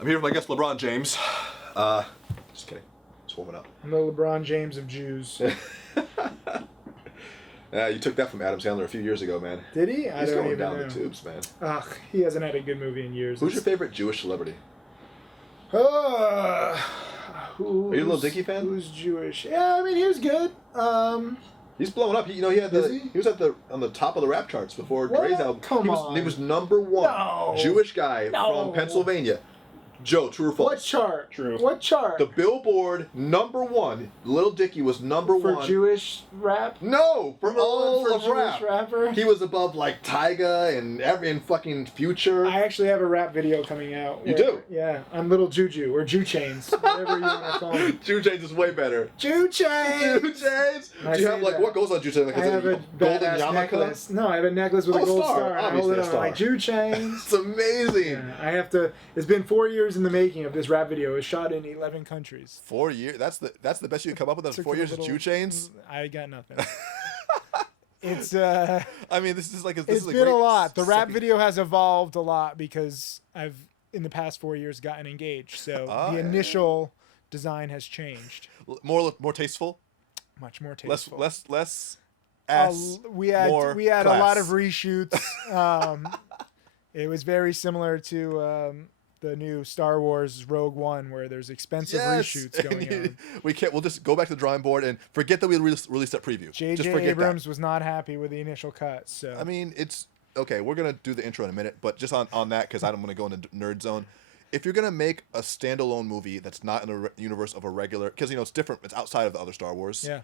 I'm here with my guest, LeBron James. Just kidding. Just warming up. I'm the LeBron James of Jews. Yeah, you took that from Adam Sandler a few years ago, man. Did he? He's I don't going even down know. the tubes, man. Ugh, he hasn't had a good movie in years. Who's your favorite Jewish celebrity? Are you a Little Dicky fan? Who's Jewish? Yeah, I mean, he was good. He's blowing up. He had he was on the top of the rap charts before Dre's album. Come on. He was number one Jewish guy from Pennsylvania. Joe, true or false? What chart? True. What chart? The Billboard #1. Little Dicky was number for one. Jewish rap? No, for all for of Jewish rap. rapper? He was above like Tyga and fucking Future. I actually have a rap video coming out. You do? Yeah, I'm Little Juju or Jew Chains, whatever you want to call it. Jew Chains is way better. Jew Chains. Jew Chains. I Do you have like that. what goes on Jew Chains? Like, I have a golden badass yarmulke? necklace. No, I have a necklace with a gold star. I hold Obviously it a on star. like Jew Chains. It's amazing. Yeah, I have to. It's been 4 years in the making of this rap video. It's shot in 11 countries. 4 years. That's the best you can come up with. After 4 years of Jew Chains. I got nothing. It's I mean, this is it's been a lot. The rap video has evolved a lot because I've in the past 4 years gotten engaged. So the initial design has changed. More tasteful. Much more tasteful. Less ass. We had more a class. lot of reshoots. It was very similar to the new Star Wars Rogue One, where there's expensive reshoots going on. We'll just go back to the drawing board and forget that we released that preview. J.J. Abrams was not happy with the initial cut. So I mean, it's okay. We're gonna do the intro in a minute, but just on that because I don't want to go into nerd zone. If you're gonna make a standalone movie that's not in the universe of a regular, because it's different, it's outside of the other Star Wars. Yeah,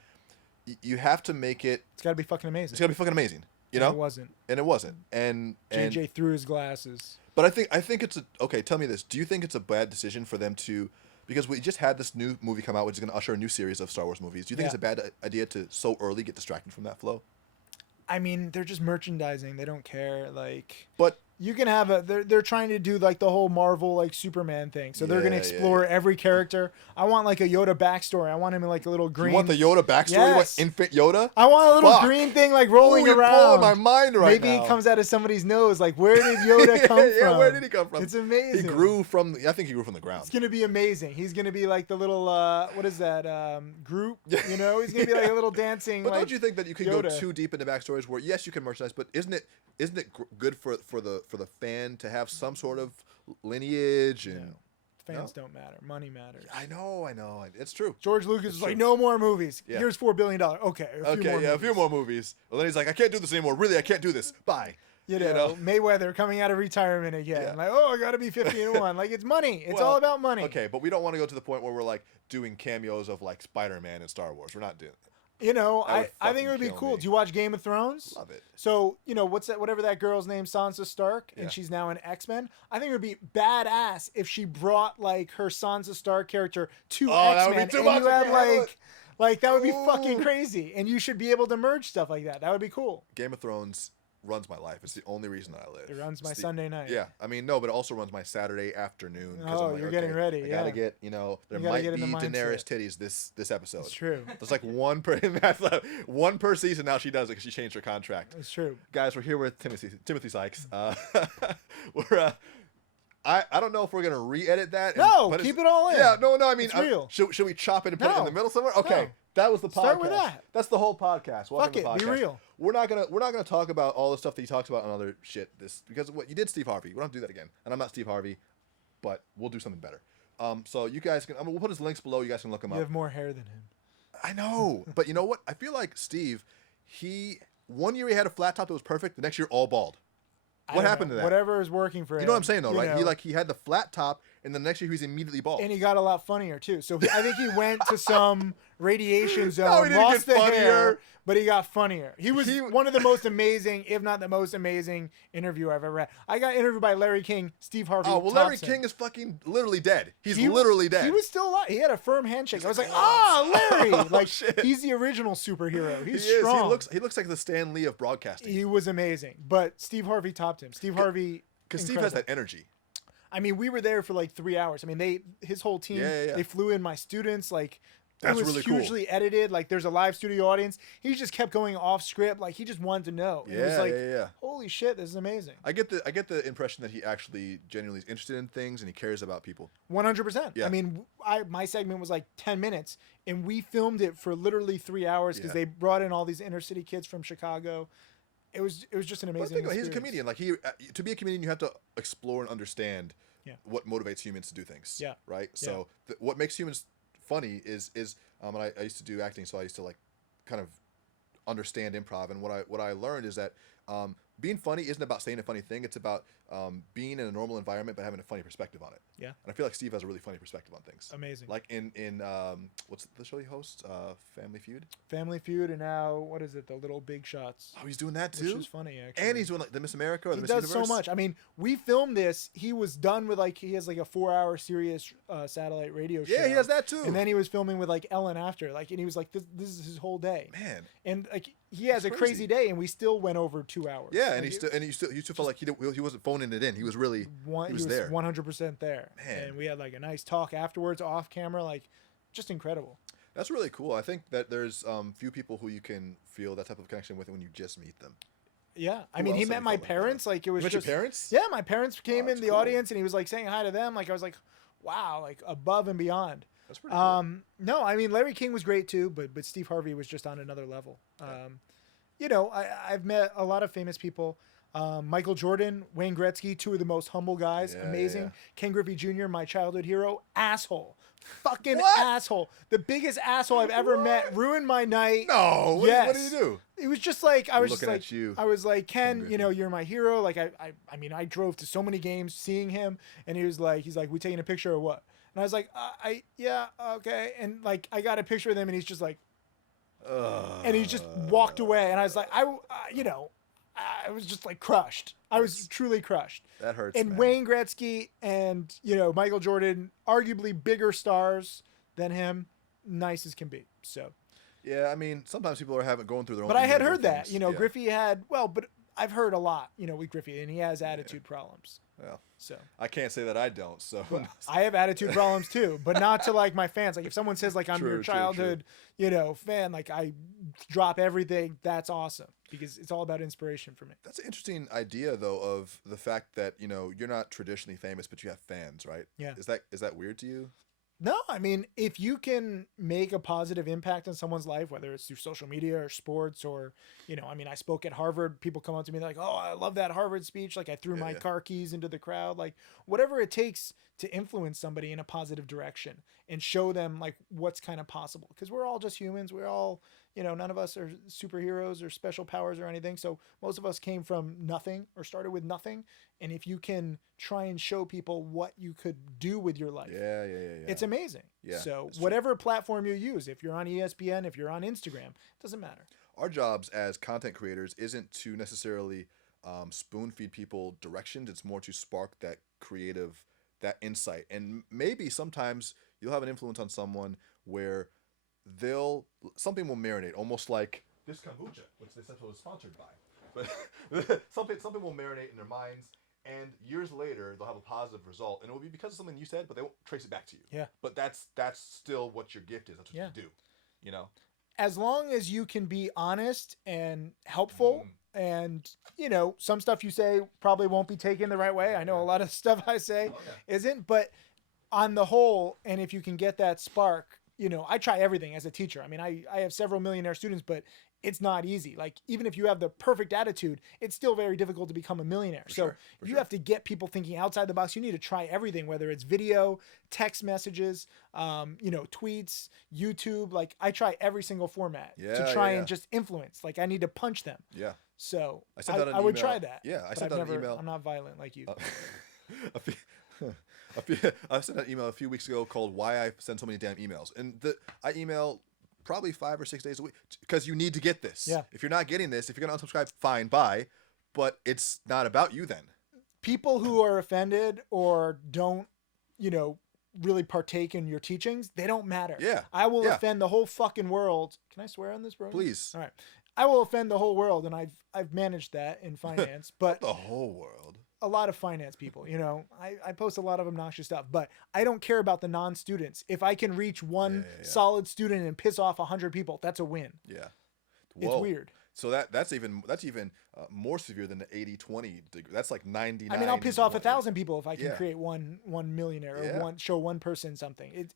you have to make it. It's got to be fucking amazing. It's gotta be fucking amazing. You know, it wasn't. And it wasn't. And JJ threw his glasses. But I think it's okay. Tell me this: do you think it's a bad decision for them to, because we just had this new movie come out, which is going to usher a new series of Star Wars movies? Do you think it's a bad idea to so early get distracted from that flow? I mean, they're just merchandising. They don't care. But you can have they're trying to do like the whole Marvel like Superman thing. So they're going to explore every character. I want like a Yoda backstory. I want him in like a little green. You want the Yoda backstory? Yes. You want infant Yoda? I want a little green thing like rolling around. You're blowing my mind right now. Maybe he comes out of somebody's nose. Like, where did Yoda come from? Yeah, where did he come from? It's amazing. He grew from. I think he grew from the ground. It's gonna be amazing. He's gonna be like the little what is that group? You know, he's gonna be like a little dancing. But like, don't you think that you could Yoda. go too deep into backstories where yes, you can merchandise, but isn't it good for the fan to have some sort of lineage and fans don't matter. Money matters. I know. It's true. George Lucas is like, no more movies. Yeah. Here's $4 billion. Okay. A few more movies. Well, then he's like, I can't do this anymore. Really, I can't do this. Bye. You know, Mayweather coming out of retirement again. Yeah. Like, I got to be 50-1. Like, it's money. It's all about money. Okay, but we don't want to go to the point where we're like doing cameos of like Spider-Man and Star Wars. We're not doing. You know, That I would think it would be fucking cool. kill me. Do you watch Game of Thrones? Love it. So, whatever that girl's name, Sansa Stark, and she's now in X-Men. I think it would be badass if she brought like her Sansa Stark character to X-Men. That would be too much. And you had like that would be fucking crazy. And you should be able to merge stuff like that. That would be cool. Game of Thrones runs my life. It's the only reason that I live. It runs my Sunday night. Yeah, I mean, no, but it also runs my Saturday afternoon. Oh, you're getting ready. I gotta get, there might be Daenerys titties this episode. It's true. There's like one per season now. She does it because she changed her contract. It's true. Guys, we're here with Timothy Sykes. We're I don't know if we're gonna re-edit that. No, keep it all in. Yeah, no. I mean, it's real. Should we chop it and put it in the middle somewhere? Okay. No. That was the podcast. Start with that. That's the whole podcast. Welcome Fuck to the it, podcast. be real. We're not gonna talk about all the stuff that he talks about on other shit. Because what you did, Steve Harvey. We don't have to do that again. And I'm not Steve Harvey, but we'll do something better. So you guys can. We'll put his links below. You guys can look him up. You have more hair than him. I know, but you know what? I feel like Steve. One year he had a flat top that was perfect. The next year all bald. What happened to that? Whatever is working for him. You know what I'm saying though, right? He had the flat top, and the next year he was immediately bald. And he got a lot funnier too. So I think he went to some radiation zone, No, he didn't lost get the funnier. hair, but he got funnier. He was one of the most amazing, if not the most amazing interview I've ever had. I got interviewed by Larry King, Steve Harvey. Oh well, Larry King is fucking literally dead. He's literally dead. He was still alive. He had a firm handshake. I was like, Larry! Like he's the original superhero. He's strong. He looks like the Stan Lee of broadcasting. He was amazing, but Steve Harvey topped him. Steve Harvey, because Steve has that energy. I mean, we were there for like 3 hours. I mean, his whole team, they flew in my students, like That's it was really cool. hugely edited. Like there's a live studio audience. He just kept going off script. Like he just wanted to know. And it was like, holy shit, this is amazing. I get the impression that he actually genuinely is interested in things and he cares about people. 100%. Yeah. I mean, my segment was like 10 minutes, and we filmed it for literally 3 hours because they brought in all these inner city kids from Chicago. It was just an amazing experience. He's a comedian. Like to be a comedian, you have to explore and understand what motivates humans to do things. Yeah. Right. So what makes humans funny is and I used to do acting, so I used to like kind of understand improv. And what I learned is that being funny isn't about saying a funny thing. It's about being in a normal environment but having a funny perspective on it. Yeah. And I feel like Steve has a really funny perspective on things. Amazing. Like in what's the show he hosts? Family Feud. Family Feud, and now what is it? The Little Big Shots. Oh, he's doing that too. Which is funny, actually. And he's doing like the Miss America or the Miss He does Universe. so much. I mean, we filmed this. He was done with he has like a 4-hour Sirius satellite radio show. Yeah, he does that too. And then he was filming with like Ellen after. Like, and he was like, this is his whole day. Man. And like he has a crazy day, and we still went over 2 hours. Yeah, and he still felt like he wasn't phoning it in. He was really he was there. 100% there. Man. And we had like a nice talk afterwards, off camera, like just incredible. That's really cool. I think that there's few people who you can feel that type of connection with when you just meet them. Yeah, I mean, he met my parents. Like it was just your parents. Yeah, my parents came in the audience, and he was like saying hi to them. Like I was like, wow, like above and beyond. That's pretty cool. No, I mean Larry King was great too, but Steve Harvey was just on another level. You know, I've met a lot of famous people. Michael Jordan, Wayne Gretzky, two of the most humble guys, amazing. Yeah. Ken Griffey Jr., my childhood hero, asshole. Fucking asshole. The biggest asshole I've ever met. Ruined my night. No. What did he do? It was just like, I was looking at you. I was like, Ken, you know, you're my hero. Like, I mean, I drove to so many games seeing him, and he's like, we taking a picture or what? And I was like, yeah, okay. And like, I got a picture of him, and he's just like, and he just walked away. And I was like, you know, I was just like crushed. I was truly crushed. That hurts. And man. Wayne Gretzky and, you know, Michael Jordan, arguably bigger stars than him, nice as can be. So. Yeah, I mean, sometimes people are going through their own. But I had heard that, things. you know, Griffey had, but I've heard a lot, you know, with Griffey, and he has attitude problems. Well, so I can't say that I don't. So I have attitude problems too, but not to like my fans. Like if someone says like I'm your childhood, you know, fan, like I drop everything. That's awesome because it's all about inspiration for me. That's an interesting idea though, of the fact that, you know, you're not traditionally famous, but you have fans, right? Yeah. Is that weird to you? No, I mean, if you can make a positive impact on someone's life, whether it's through social media or sports or, you know, I mean, I spoke at Harvard. People come up to me like, oh, I love that Harvard speech. Like I threw my car keys into the crowd, like whatever it takes to influence somebody in a positive direction and show them like what's kind of possible. Because we're all just humans. We're all, you know, none of us are superheroes or special powers or anything. So most of us came from nothing or started with nothing. And if you can try and show people what you could do with your life, it's amazing. Yeah, so whatever platform you use, if you're on ESPN, if you're on Instagram, it doesn't matter. Our jobs as content creators isn't to necessarily spoon feed people directions. It's more to spark that creative, that insight. And maybe sometimes you'll have an influence on someone where something will marinate, almost like this kombucha, which this episode is sponsored by. But something will marinate in their minds, and years later they'll have a positive result, and it will be because of something you said, but they won't trace it back to you. Yeah. But that's still what your gift is. That's what you do. You know. As long as you can be honest and helpful, and you know some stuff you say probably won't be taken the right way. I know a lot of stuff I say isn't, but on the whole, and if you can get that spark. You know, I try everything as a teacher. I mean, I have several millionaire students, but it's not easy. Like, even if you have the perfect attitude, it's still very difficult to become a millionaire. So you have to get people thinking outside the box. You need to try everything, whether it's video, text messages, you know, tweets, YouTube. Like, I try every single format to try and just influence. Like, I need to punch them. Yeah. So I would try that. Yeah, I sent out an email. I'm not violent like you. I sent an email a few weeks ago called "Why I Send So Many Damn Emails," and I email probably 5 or 6 days a week because you need to get this. Yeah. If you're not getting this, if you're gonna unsubscribe, fine, bye. But it's not about you then. People who are offended or don't, you know, really partake in your teachings, they don't matter. Yeah. I will offend the whole fucking world. Can I swear on this, bro? Please. All right. I will offend the whole world, and I've managed that in finance, but the whole world. a lot of finance people. You know, I post a lot of obnoxious stuff, but I don't care about the non-students. If I can reach one solid student and piss off 100 people, that's a win. Yeah. Whoa. It's weird. So that's even more severe than the 80-20 degree. That's like 99. I mean, I'll piss off 1,000 people if I can create one millionaire or show one person something.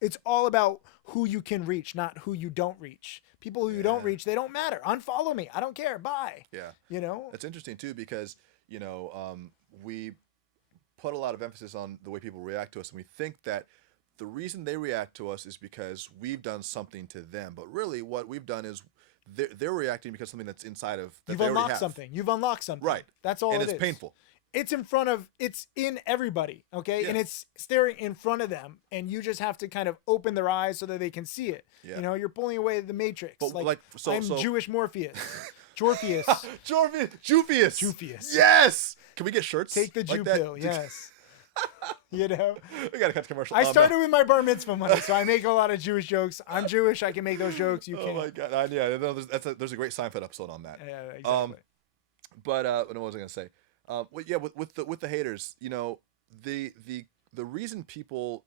It's all about who you can reach, not who you don't reach. People who you don't reach, they don't matter. Unfollow me. I don't care. Bye. Yeah. You know? It's interesting too because, you know, we put a lot of emphasis on the way people react to us, and we think that the reason they react to us is because we've done something to them. But really what we've done is they're reacting because something that's inside of that You've unlocked something. You've unlocked something. Right. That's all. And it's is painful. It's in everybody, okay? And it's staring in front of them, and you just have to kind of open their eyes so that they can see it. Yeah. You know, you're pulling away the matrix. But I'm Jewish Morpheus. Jorpheus. Juvius. Yes. Can we get shirts? Take the Jew pill. Yes. You know, we gotta cut the commercial. I started with my bar mitzvah money, so I make a lot of Jewish jokes. I'm Jewish. I can make those jokes. You can't. Oh my god! Yeah, there's a great Seinfeld episode on that. Yeah, exactly. But what was I gonna say? With the haters, you know, the reason people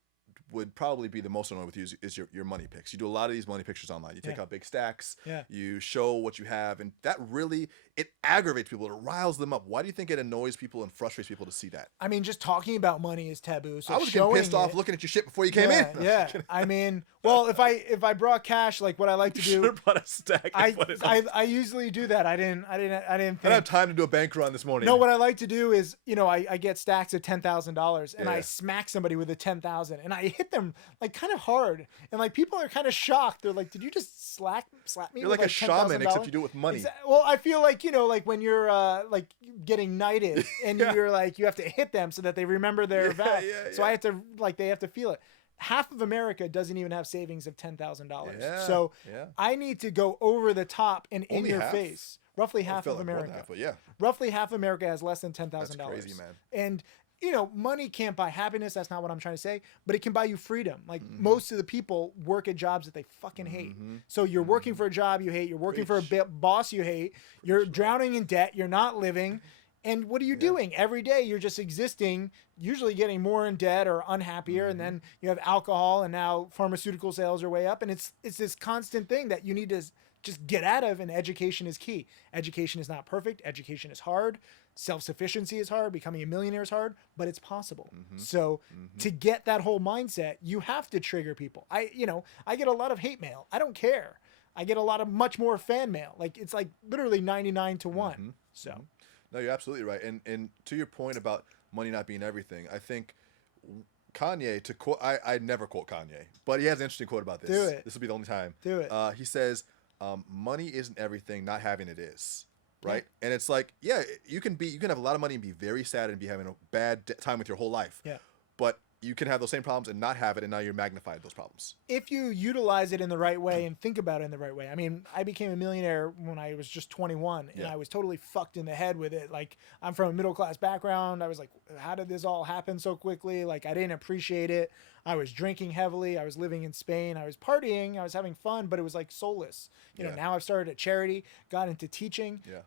would probably be the most annoyed with you is your money pics. You do a lot of these money pictures online. You take out big stacks. Yeah. You show what you have, and that really it aggravates people. It riles them up. Why do you think it annoys people and frustrates people to see that? I mean, just talking about money is taboo. So I was getting pissed off looking at your shit before you came in. Yeah. I mean, well, if I brought cash, like what I like to do, should have brought a stack. I usually do that. I didn't think. I didn't have time to do a bank run this morning. No, what I like to do is, you know, I get stacks of $10,000 and I smack somebody with a 10,000 and I hit them like kind of hard, and like people are kind of shocked. They're like, "Did you just slap me?" You're like a shaman, except you do it with money. Well, I feel like, you know, like when you're like getting knighted and you're like you have to hit them so that they remember their vow. So I have to they have to feel it. Half of America doesn't even have savings of $10,000. So I need to go over the top and in your face. Roughly half of America. Roughly half of America has less than $10,000. That's crazy, man. And you know, money can't buy happiness. That's not what I'm trying to say. But it can buy you freedom. Like most of the people work at jobs that they fucking hate. So you're working for a job you hate. You're working for a boss you hate. You're drowning in debt. You're not living. And what are you doing? Every day you're just existing, usually getting more in debt or unhappier. And then you have alcohol, and now pharmaceutical sales are way up. And it's this constant thing that you need to just get out of. And education is key. Education is not perfect. Education is hard. Self-sufficiency is hard. Becoming a millionaire is hard, but it's possible. So to get that whole mindset, you have to trigger people. I get a lot of hate mail. I don't care. I get a lot of much more fan mail. Like it's like literally 99-1. So. No, you're absolutely right. And to your point about money not being everything, I think Kanye, to quote, I never quote Kanye, but he has an interesting quote about this. Do it. This will be the only time. Do it. He says, money isn't everything, not having it is. Right. And it's like, you can have a lot of money and be very sad and be having a bad time with your whole life. Yeah. But you can have those same problems and not have it, and now you're magnifying those problems. If you utilize it in the right way and think about it in the right way. I mean, I became a millionaire when I was just 21, and I was totally fucked in the head with it. Like, I'm from a middle-class background. I was like, how did this all happen so quickly? Like, I didn't appreciate it. I was drinking heavily. I was living in Spain. I was partying. I was having fun, but it was like soulless. You know, now I've started a charity, got into teaching. Yeah.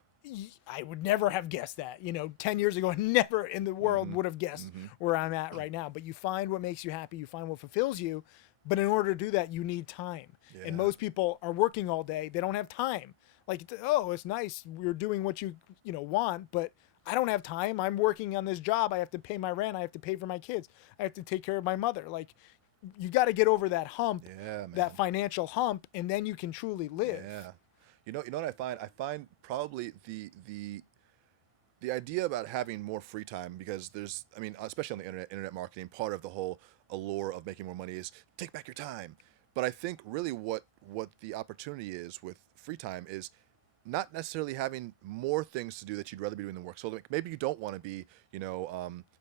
I would never have guessed that, 10 years ago, never in the world would have guessed where I'm at right now. But you find what makes you happy. You find what fulfills you. But in order to do that, you need time. Yeah. And most people are working all day. They don't have time. Like, it's nice. We're doing what you want, but I don't have time. I'm working on this job. I have to pay my rent. I have to pay for my kids. I have to take care of my mother. Like, you got to get over that hump, that financial hump, and then you can truly live. Yeah. You know what I find? I find probably the idea about having more free time, because especially on the internet marketing, part of the whole allure of making more money is take back your time. But I think really what the opportunity is with free time is not necessarily having more things to do that you'd rather be doing than work. So maybe you don't want to be,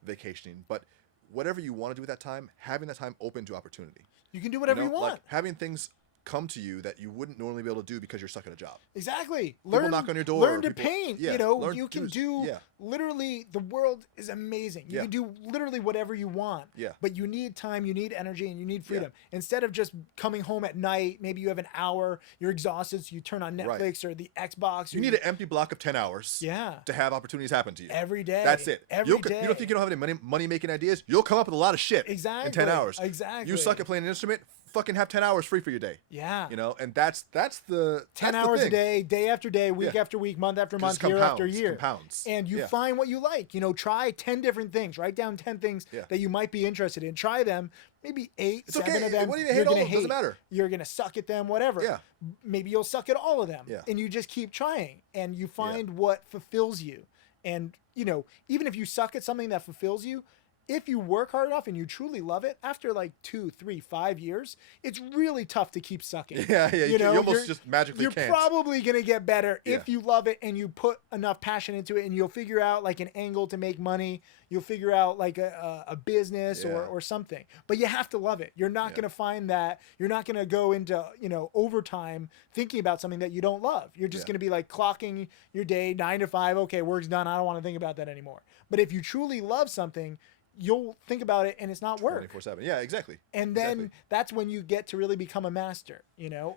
vacationing, but whatever you want to do with that time, having that time open to opportunity. You can do whatever you want. Like having things come to you that you wouldn't normally be able to do because you're stuck at a job. Exactly. People knock on your door. Learn to paint. Yeah, you can do literally, the world is amazing. You can do literally whatever you want. Yeah. But you need time, you need energy, and you need freedom. Instead of just coming home at night, maybe you have an hour, you're exhausted, so you turn on Netflix or the Xbox. You need an empty block of 10 hours to have opportunities happen to you. Every day. That's it. Every day. You don't think you don't have any money making ideas? You'll come up with a lot of shit in 10 hours. Exactly. You suck at playing an instrument? Fucking have 10 hours free for your day. Yeah. And that's the 10 hours a day, day after day, week after week, month after month, year after year. Compounds. And you find what you like. Try 10 different things. Write down 10 things that you might be interested in. Try them. Maybe 8, 7 of them. What do you hate all of them? Doesn't matter. You're gonna suck at them, whatever. Yeah. Maybe you'll suck at all of them. Yeah. And you just keep trying, and you find what fulfills you. And even if you suck at something that fulfills you, if you work hard enough and you truly love it, after like 2, 3, 5 years, it's really tough to keep sucking. Yeah. You almost just magically You're can't. probably going to get better if you love it and you put enough passion into it, and you'll figure out like an angle to make money. You'll figure out like a business or something. But you have to love it. You're not going to find that. You're not going to go into, overtime thinking about something that you don't love. You're just going to be like clocking your day 9 to 5. Okay, work's done. I don't want to think about that anymore. But if you truly love something, you'll think about it and it's not work. 24/7. Yeah, exactly. And then that's when you get to really become a master,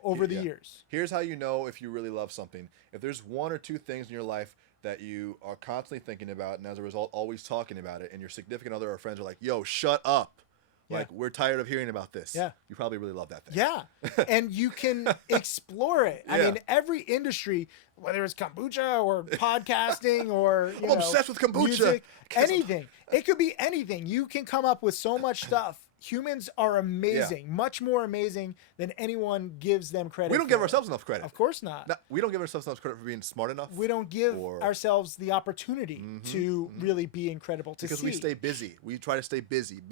over the years. Here's how you know if you really love something. If there's 1 or 2 things in your life that you are constantly thinking about, and as a result, always talking about it, and your significant other or friends are like, yo, shut up. Like, we're tired of hearing about this. Yeah. You probably really love that thing. Yeah. And you can explore it. I mean, every industry, whether it's kombucha or podcasting or, I'm obsessed with kombucha. Music, anything. It could be anything. You can come up with so much stuff. Humans are amazing, much more amazing than anyone gives them credit. We don't give ourselves enough credit. Of course not. No, we don't give ourselves enough credit for being smart enough. We don't give ourselves the opportunity to really be incredible. Because we stay busy. We try to stay busy.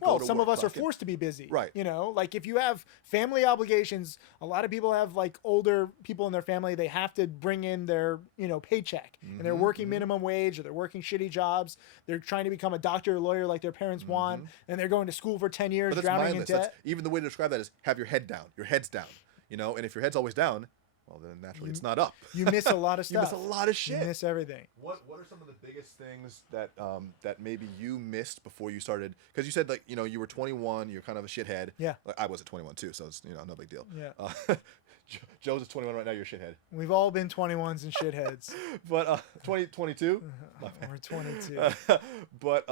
Well, some of us are forced to be busy. Right. Like if you have family obligations, a lot of people have like older people in their family. They have to bring in their paycheck, and they're working minimum wage, or they're working shitty jobs. They're trying to become a doctor or lawyer like their parents want, and they're going to school for 10 years, drowning in debt. Even the way to describe that is have your head down. Your head's down. And if your head's always down, well, then naturally it's not up. You miss a lot of stuff. You miss a lot of shit. You miss everything. What are some of the biggest things that that maybe you missed before you started? Because you said like you were 21, you're kind of a shithead. Yeah. Like, I was at 21 too, so it's no big deal. Yeah. Joe's is 21 right now. You're a shithead. We've all been 21s and shitheads. But 22. We're 22. But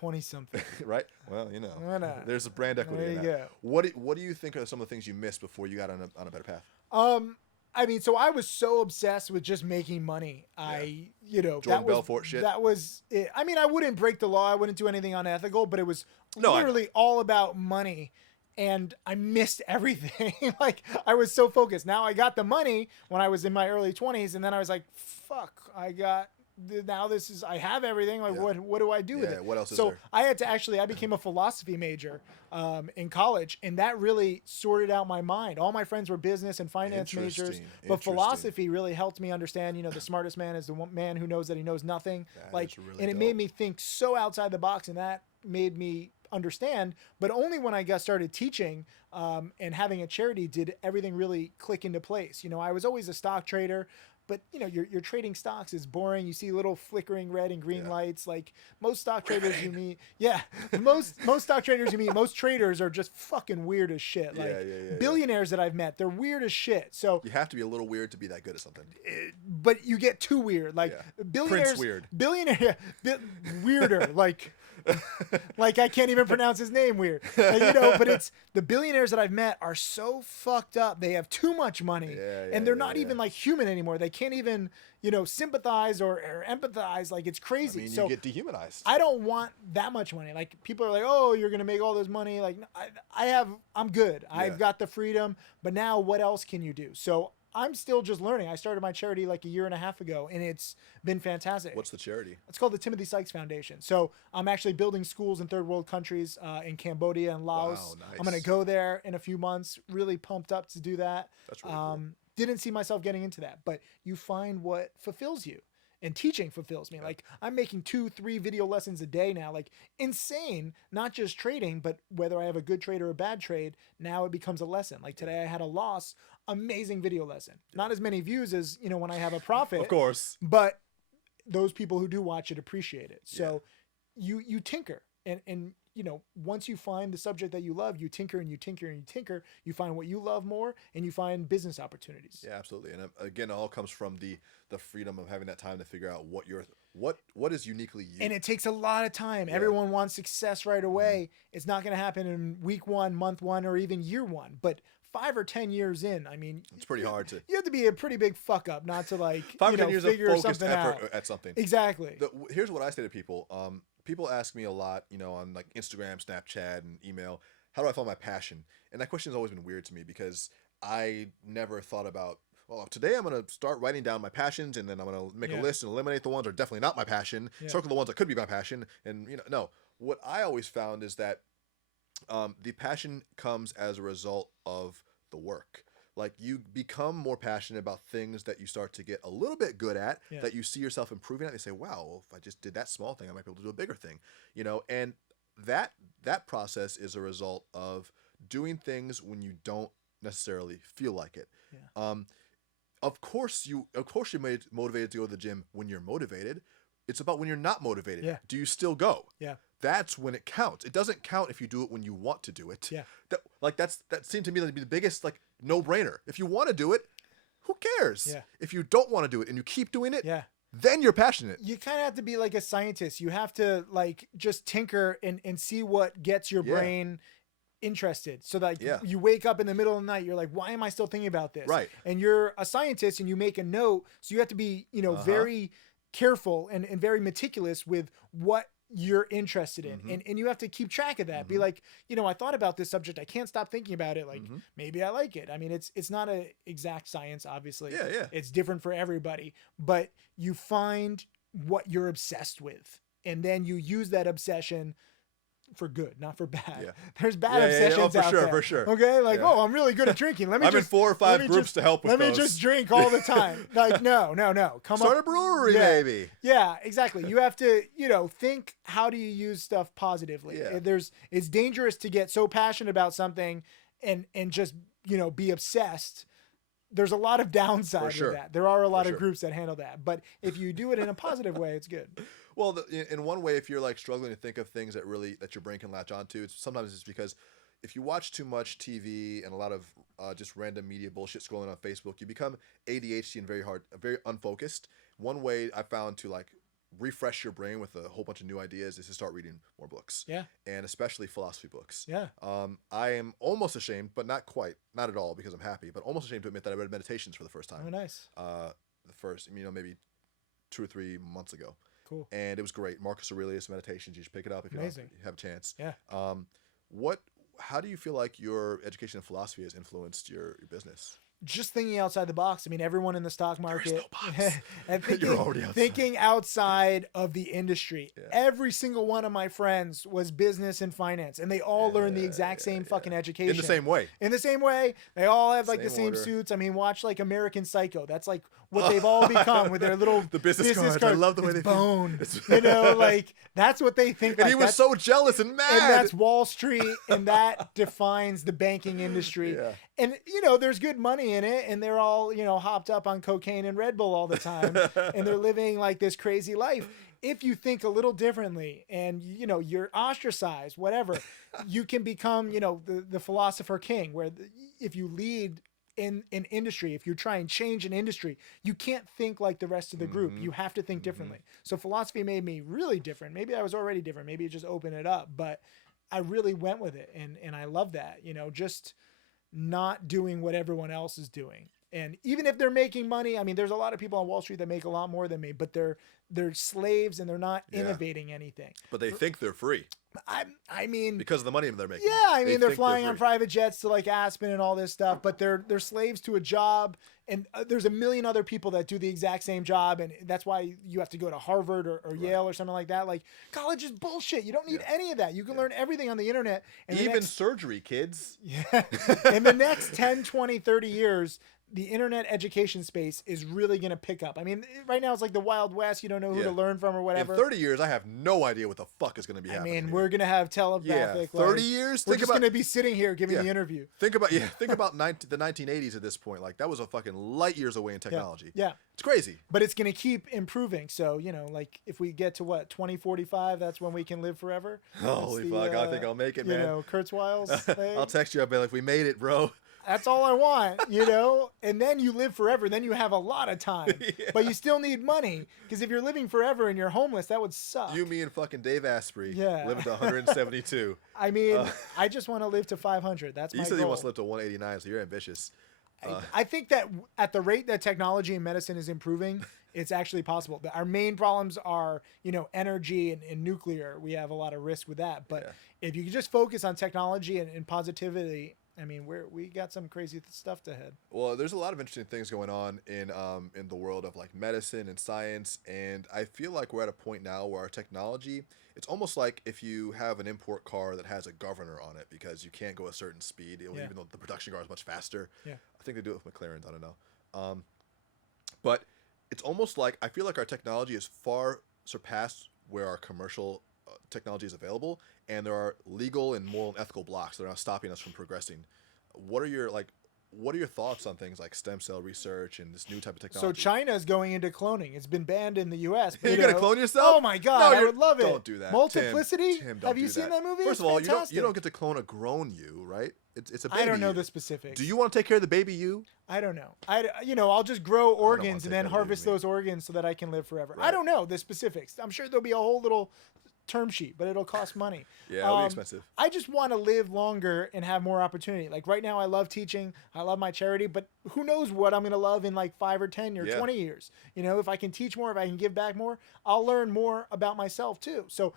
20-something. Right? Well, there's a brand equity in that. There you go. What do you think are some of the things you missed before you got on a better path? I mean, so I was so obsessed with just making money. Jordan Belfort shit. That was it. I mean, I wouldn't break the law. I wouldn't do anything unethical, but it was literally all about money. And I missed everything. Like, I was so focused. Now I got the money when I was in my early 20s, and then I was like, fuck, I have everything. Like, what do I do with it? What else is so there? I became a philosophy major in college, and that really sorted out my mind. All my friends were business and finance majors, but philosophy really helped me understand, the smartest man is the one man who knows that he knows nothing. It made me think so outside the box, and that made me understand. But only when I started teaching and having a charity did everything really click into place. I was always a stock trader, but you're trading stocks is boring. You see little flickering red and green lights. Like most stock traders you meet, most stock traders you meet, most traders are just fucking weird as shit. Like billionaires that I've met, they're weird as shit. So you have to be a little weird to be that good at something. But you get too weird. Like billionaires, Prince weird. Billionaire, weirder. Like I can't even pronounce his name weird. But it's the billionaires that I've met are so fucked up. They have too much money, and they're not even like human anymore. They can't even sympathize or empathize. Like it's crazy. I mean, so you get dehumanized. I don't want that much money. Like people are like, oh, you're gonna make all this money. Like I'm good. I've got the freedom. But now, what else can you do? So I'm still just learning. I started my charity like 1.5 years ago, and it's been fantastic. What's the charity? It's called the Timothy Sykes Foundation. So I'm actually building schools in third world countries in Cambodia and Laos. Wow, nice. I'm going to go there in a few months. Really pumped up to do that. That's really cool. Didn't see myself getting into that, but you find what fulfills you. and teaching fulfills me. Like I'm making 2-3 video lessons a day now, like insane, not just trading, but whether I have a good trade or a bad trade, now it becomes a lesson. Like today I had a loss, amazing video lesson. Not as many views as, when I have a profit, Of course. but those people who do watch it appreciate it. So you tinker and once you find the subject that you love, you tinker and you tinker and you tinker, you find what you love more and you find business opportunities. Yeah, absolutely. And again, it all comes from the freedom of having that time to figure out what is uniquely you. And it takes a lot of time. Everyone wants success right away. It's not going to happen in week 1, month 1, or even year 1, but 5 or 10 years in, I mean, it's pretty hard to. You have to be a pretty big fuck up not to 5 or 10 years figure of focused something effort out. at something. Exactly. Here's what I say to people. People ask me a lot, on like Instagram, Snapchat, and email, how do I find my passion? And that question has always been weird to me because I never thought about, well, today I'm going to start writing down my passions, and then I'm going to make a list and eliminate the ones that are definitely not my passion, circle the ones that could be my passion. And, no, what I always found is that the passion comes as a result of the work. Like you become more passionate about things that you start to get a little bit good at, that you see yourself improving at. You say, wow, well, if I just did that small thing, I might be able to do a bigger thing, and that process is a result of doing things when you don't necessarily feel like it. Yeah. Of course you're motivated to go to the gym when you're motivated. It's about when you're not motivated. Yeah. Do you still go? Yeah. That's when it counts. It doesn't count if you do it when you want to do it. Yeah. That seemed to me to be the biggest no-brainer. If you want to do it, who cares? Yeah. If you don't want to do it and you keep doing it, yeah, then you're passionate. You kind of have to be like a scientist. You have to just tinker and see what gets your brain interested. So that you wake up in the middle of the night, you're like, why am I still thinking about this? Right. And you're a scientist and you make a note. So you have to be, very careful and very meticulous with what you're interested in. And you have to keep track of that. Be like, I thought about this subject. I can't stop thinking about it. Like maybe I like it. I mean, it's not a exact science, obviously. Yeah. It's different for everybody, but you find what you're obsessed with. And then you use that obsession for good, not for bad. Yeah. There's bad obsessions out there. For sure. Okay, I'm really good at drinking. Let me I'm in 4 or 5 groups to help with Let those. me just drink all the time. No. Start a brewery, maybe. Yeah, exactly. You have to, think, how do you use stuff positively? Yeah. It's dangerous to get so passionate about something and just, be obsessed. There's a lot of downside with that. There are a lot of groups that handle that. But if you do it in a positive way, it's good. Well, in one way, if you're struggling to think of things that your brain can latch onto, sometimes it's because if you watch too much TV and a lot of just random media bullshit scrolling on Facebook, you become ADHD and very unfocused. One way I found to refresh your brain with a whole bunch of new ideas is to start reading more books. Yeah. And especially philosophy books. Yeah. I am almost ashamed, but not quite, not at all, because I'm happy, but almost ashamed to admit that I read Meditations for the first time. Oh, nice. The first, maybe 2 or 3 months ago. Cool. And it was great. Marcus Aurelius Meditations. You should pick it up if you have a chance. Yeah. How do you feel like your education and philosophy has influenced your business? Just thinking outside the box. I mean, everyone in the stock market. There is no box. And You're already outside. Thinking outside of the industry. Yeah. Every single one of my friends was business and finance, and they all learned the exact same fucking education. In the same way. In the same way. They all have the same order. suits. I mean, watch American Psycho. That's what they've all become with their little the business cards. I love the way they bone. That's what they think. And he was so jealous and mad. And that's Wall Street, and that defines the banking industry. Yeah. And, there's good money in it, and they're all, hopped up on cocaine and Red Bull all the time, and they're living this crazy life. If you think a little differently and, you're ostracized, whatever, you can become, the philosopher king, where if you lead in an industry, if you try and change an industry, you can't think like the rest of the group. You have to think differently. So philosophy made me really different. Maybe I was already different. Maybe it just opened it up, but I really went with it. And I love that, just not doing what everyone else is doing. And even if they're making money, I mean, there's a lot of people on Wall Street that make a lot more than me, but they're slaves and they're not innovating anything. But they think they're free. I mean, because of the money they're making. Yeah, I mean, they're flying on private jets to Aspen and all this stuff, but they're slaves to a job. And there's a million other people that do the exact same job, and that's why you have to go to Harvard or Yale or something like that. College is bullshit. You don't need any of that. You can learn everything on the internet. And even surgery, kids. Yeah. In the next 10, 20, 30 years, the internet education space is really going to pick up. I mean, right now it's like the Wild West. You don't know who to learn from or whatever. In 30 years, I have no idea what the fuck is going to be happening. I mean, here. we're going to have telepathic. 30 years? We're just going to be sitting here giving the interview. Think about the 1980s at this point. Like, that was a fucking light years away in technology. Yeah. It's crazy. But it's going to keep improving. So, like if we get to 2045, that's when we can live forever. Holy fuck, I think I'll make it, man. Kurzweil's thing. I'll text you. I'll be like, we made it, bro. That's all I want, and then you live forever. Then you have a lot of time, but you still need money because if you're living forever and you're homeless, that would suck. You, me, and fucking Dave Asprey living to 172. I mean, I just want to live to 500. That's my goal. You said he wants to live to 189, so you're ambitious. I think that at the rate that technology and medicine is improving, it's actually possible. Our main problems are, energy and nuclear. We have a lot of risk with that. But if you could just focus on technology and positivity, I mean, we got some crazy stuff to head. Well, there's a lot of interesting things going on in the world of like medicine and science, and I feel like we're at a point now where our technology, it's almost like if you have an import car that has a governor on it because you can't go a certain speed, even though the production car is much faster. Yeah, I think they do it with McLarens. I don't know, but it's almost like I feel like our technology is far surpassed where our commercial technology is available, and there are legal and moral and ethical blocks that are now stopping us from progressing. What are your thoughts on things like stem cell research and this new type of technology? So China is going into cloning. It's been banned in the U.S. You're gonna clone yourself? Oh my god, I would love it. Don't do that. Multiplicity? Tim, have you seen that movie? First of all, you don't get to clone a grown you, right? It's a baby. I don't know the specifics. Do you want to take care of the baby you? I don't know. I'll just grow organs and then harvest those organs so that I can live forever. Right. I don't know the specifics. I'm sure there'll be a whole little term sheet, but it'll cost money. Yeah, it'll be expensive. I just want to live longer and have more opportunity. Like right now, I love teaching. I love my charity, but who knows what I'm going to love in like 5 or 10 or 20 years. If I can teach more, if I can give back more, I'll learn more about myself too. So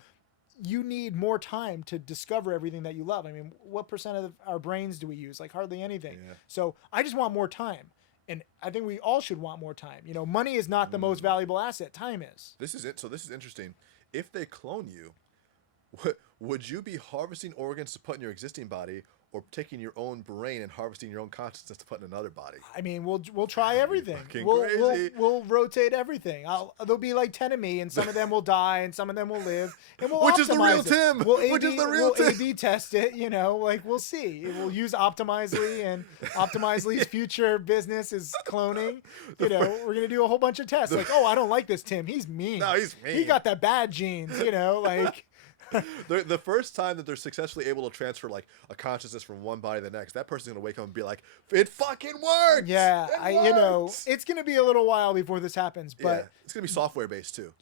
you need more time to discover everything that you love. I mean, what percent of our brains do we use? Like hardly anything. Yeah. So I just want more time. And I think we all should want more time. Money is not the most valuable asset. Time is. This is it. So this is interesting. If they clone you, would you be harvesting organs to put in your existing body, or taking your own brain and harvesting your own consciousness to put in another body? I mean, we'll try everything. Crazy. We'll rotate everything. There'll be like 10 of me, and some of them will die, and some of them will live, and we'll Which is the real Tim? Which is the real Tim? We'll A/B test it. We'll see. We'll use Optimizely, and Optimizely's future business is cloning. We're gonna do a whole bunch of tests. Like, I don't like this Tim. He's mean. No, he's mean. He got the bad genes. Like. The first time that they're successfully able to transfer like a consciousness from one body to the next, that person's gonna wake up and be like, "It fucking works!" Yeah, it's gonna be a little while before this happens, but it's gonna be software based too.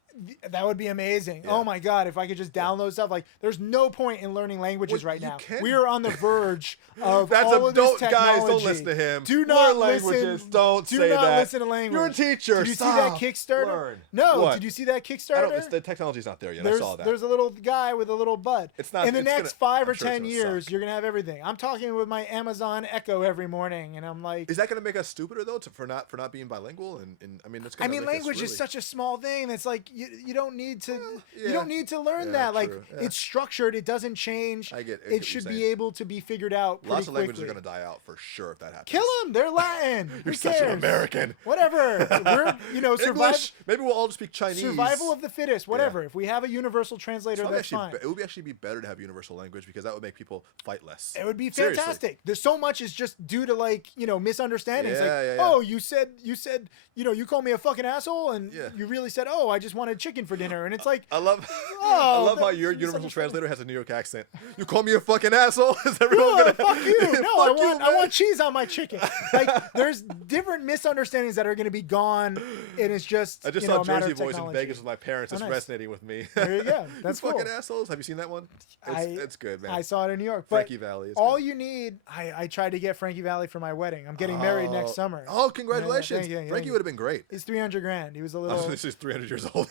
That would be amazing. Yeah. Oh my god, if I could just download stuff. Like, there's no point in learning languages right now. We are on the verge of all of this technology. Guys, don't listen to him. Do not learn languages. Don't say that. Do not listen to language. You're a teacher. Did you see that Kickstarter? Learn. No. What? Did you see that Kickstarter? The technology's not there yet. I saw that. There's a little guy with a little bud. It's not. In the next 5 or 10 years, you're gonna have everything. I'm talking with my Amazon Echo every morning, and I'm like, is that gonna make us stupider though, for not being bilingual? And I mean, that's. Language is such a small thing. It's like you don't need to. You don't need to learn that. Like, it's structured. It doesn't change. I get it should be able to be figured out pretty Lots of languages quickly. are going to die out for sure if that happens. Kill them. They're Latin. You're such an American. Whatever. We're, English. Maybe we'll all just speak Chinese. Survival of the fittest. Whatever. If we have a universal translator, that's fine. It would actually be better to have universal language because that would make people fight less. It would be fantastic. Seriously. There's so much is just due to misunderstandings. Oh, you said, you called me a fucking asshole, and you really said, oh, I just wanted chicken for dinner, and it's like, I love how your universal translator has a New York accent. You call me a fucking asshole? Is everyone gonna? Fuck you! No, I want cheese on my chicken. Like, there's different misunderstandings that are going to be gone, and it's just. I just saw Jersey Boys in Vegas with my parents. It's resonating with me. There you go. That's cool. Fucking assholes. Have you seen that one? It's good, man. I saw it in New York. Frankie Valli. All you need. I tried to get Frankie Valli for my wedding. I'm getting married next summer. Oh, congratulations! Frankie would have been great. He's $300,000. He was a little. This is 300 years old.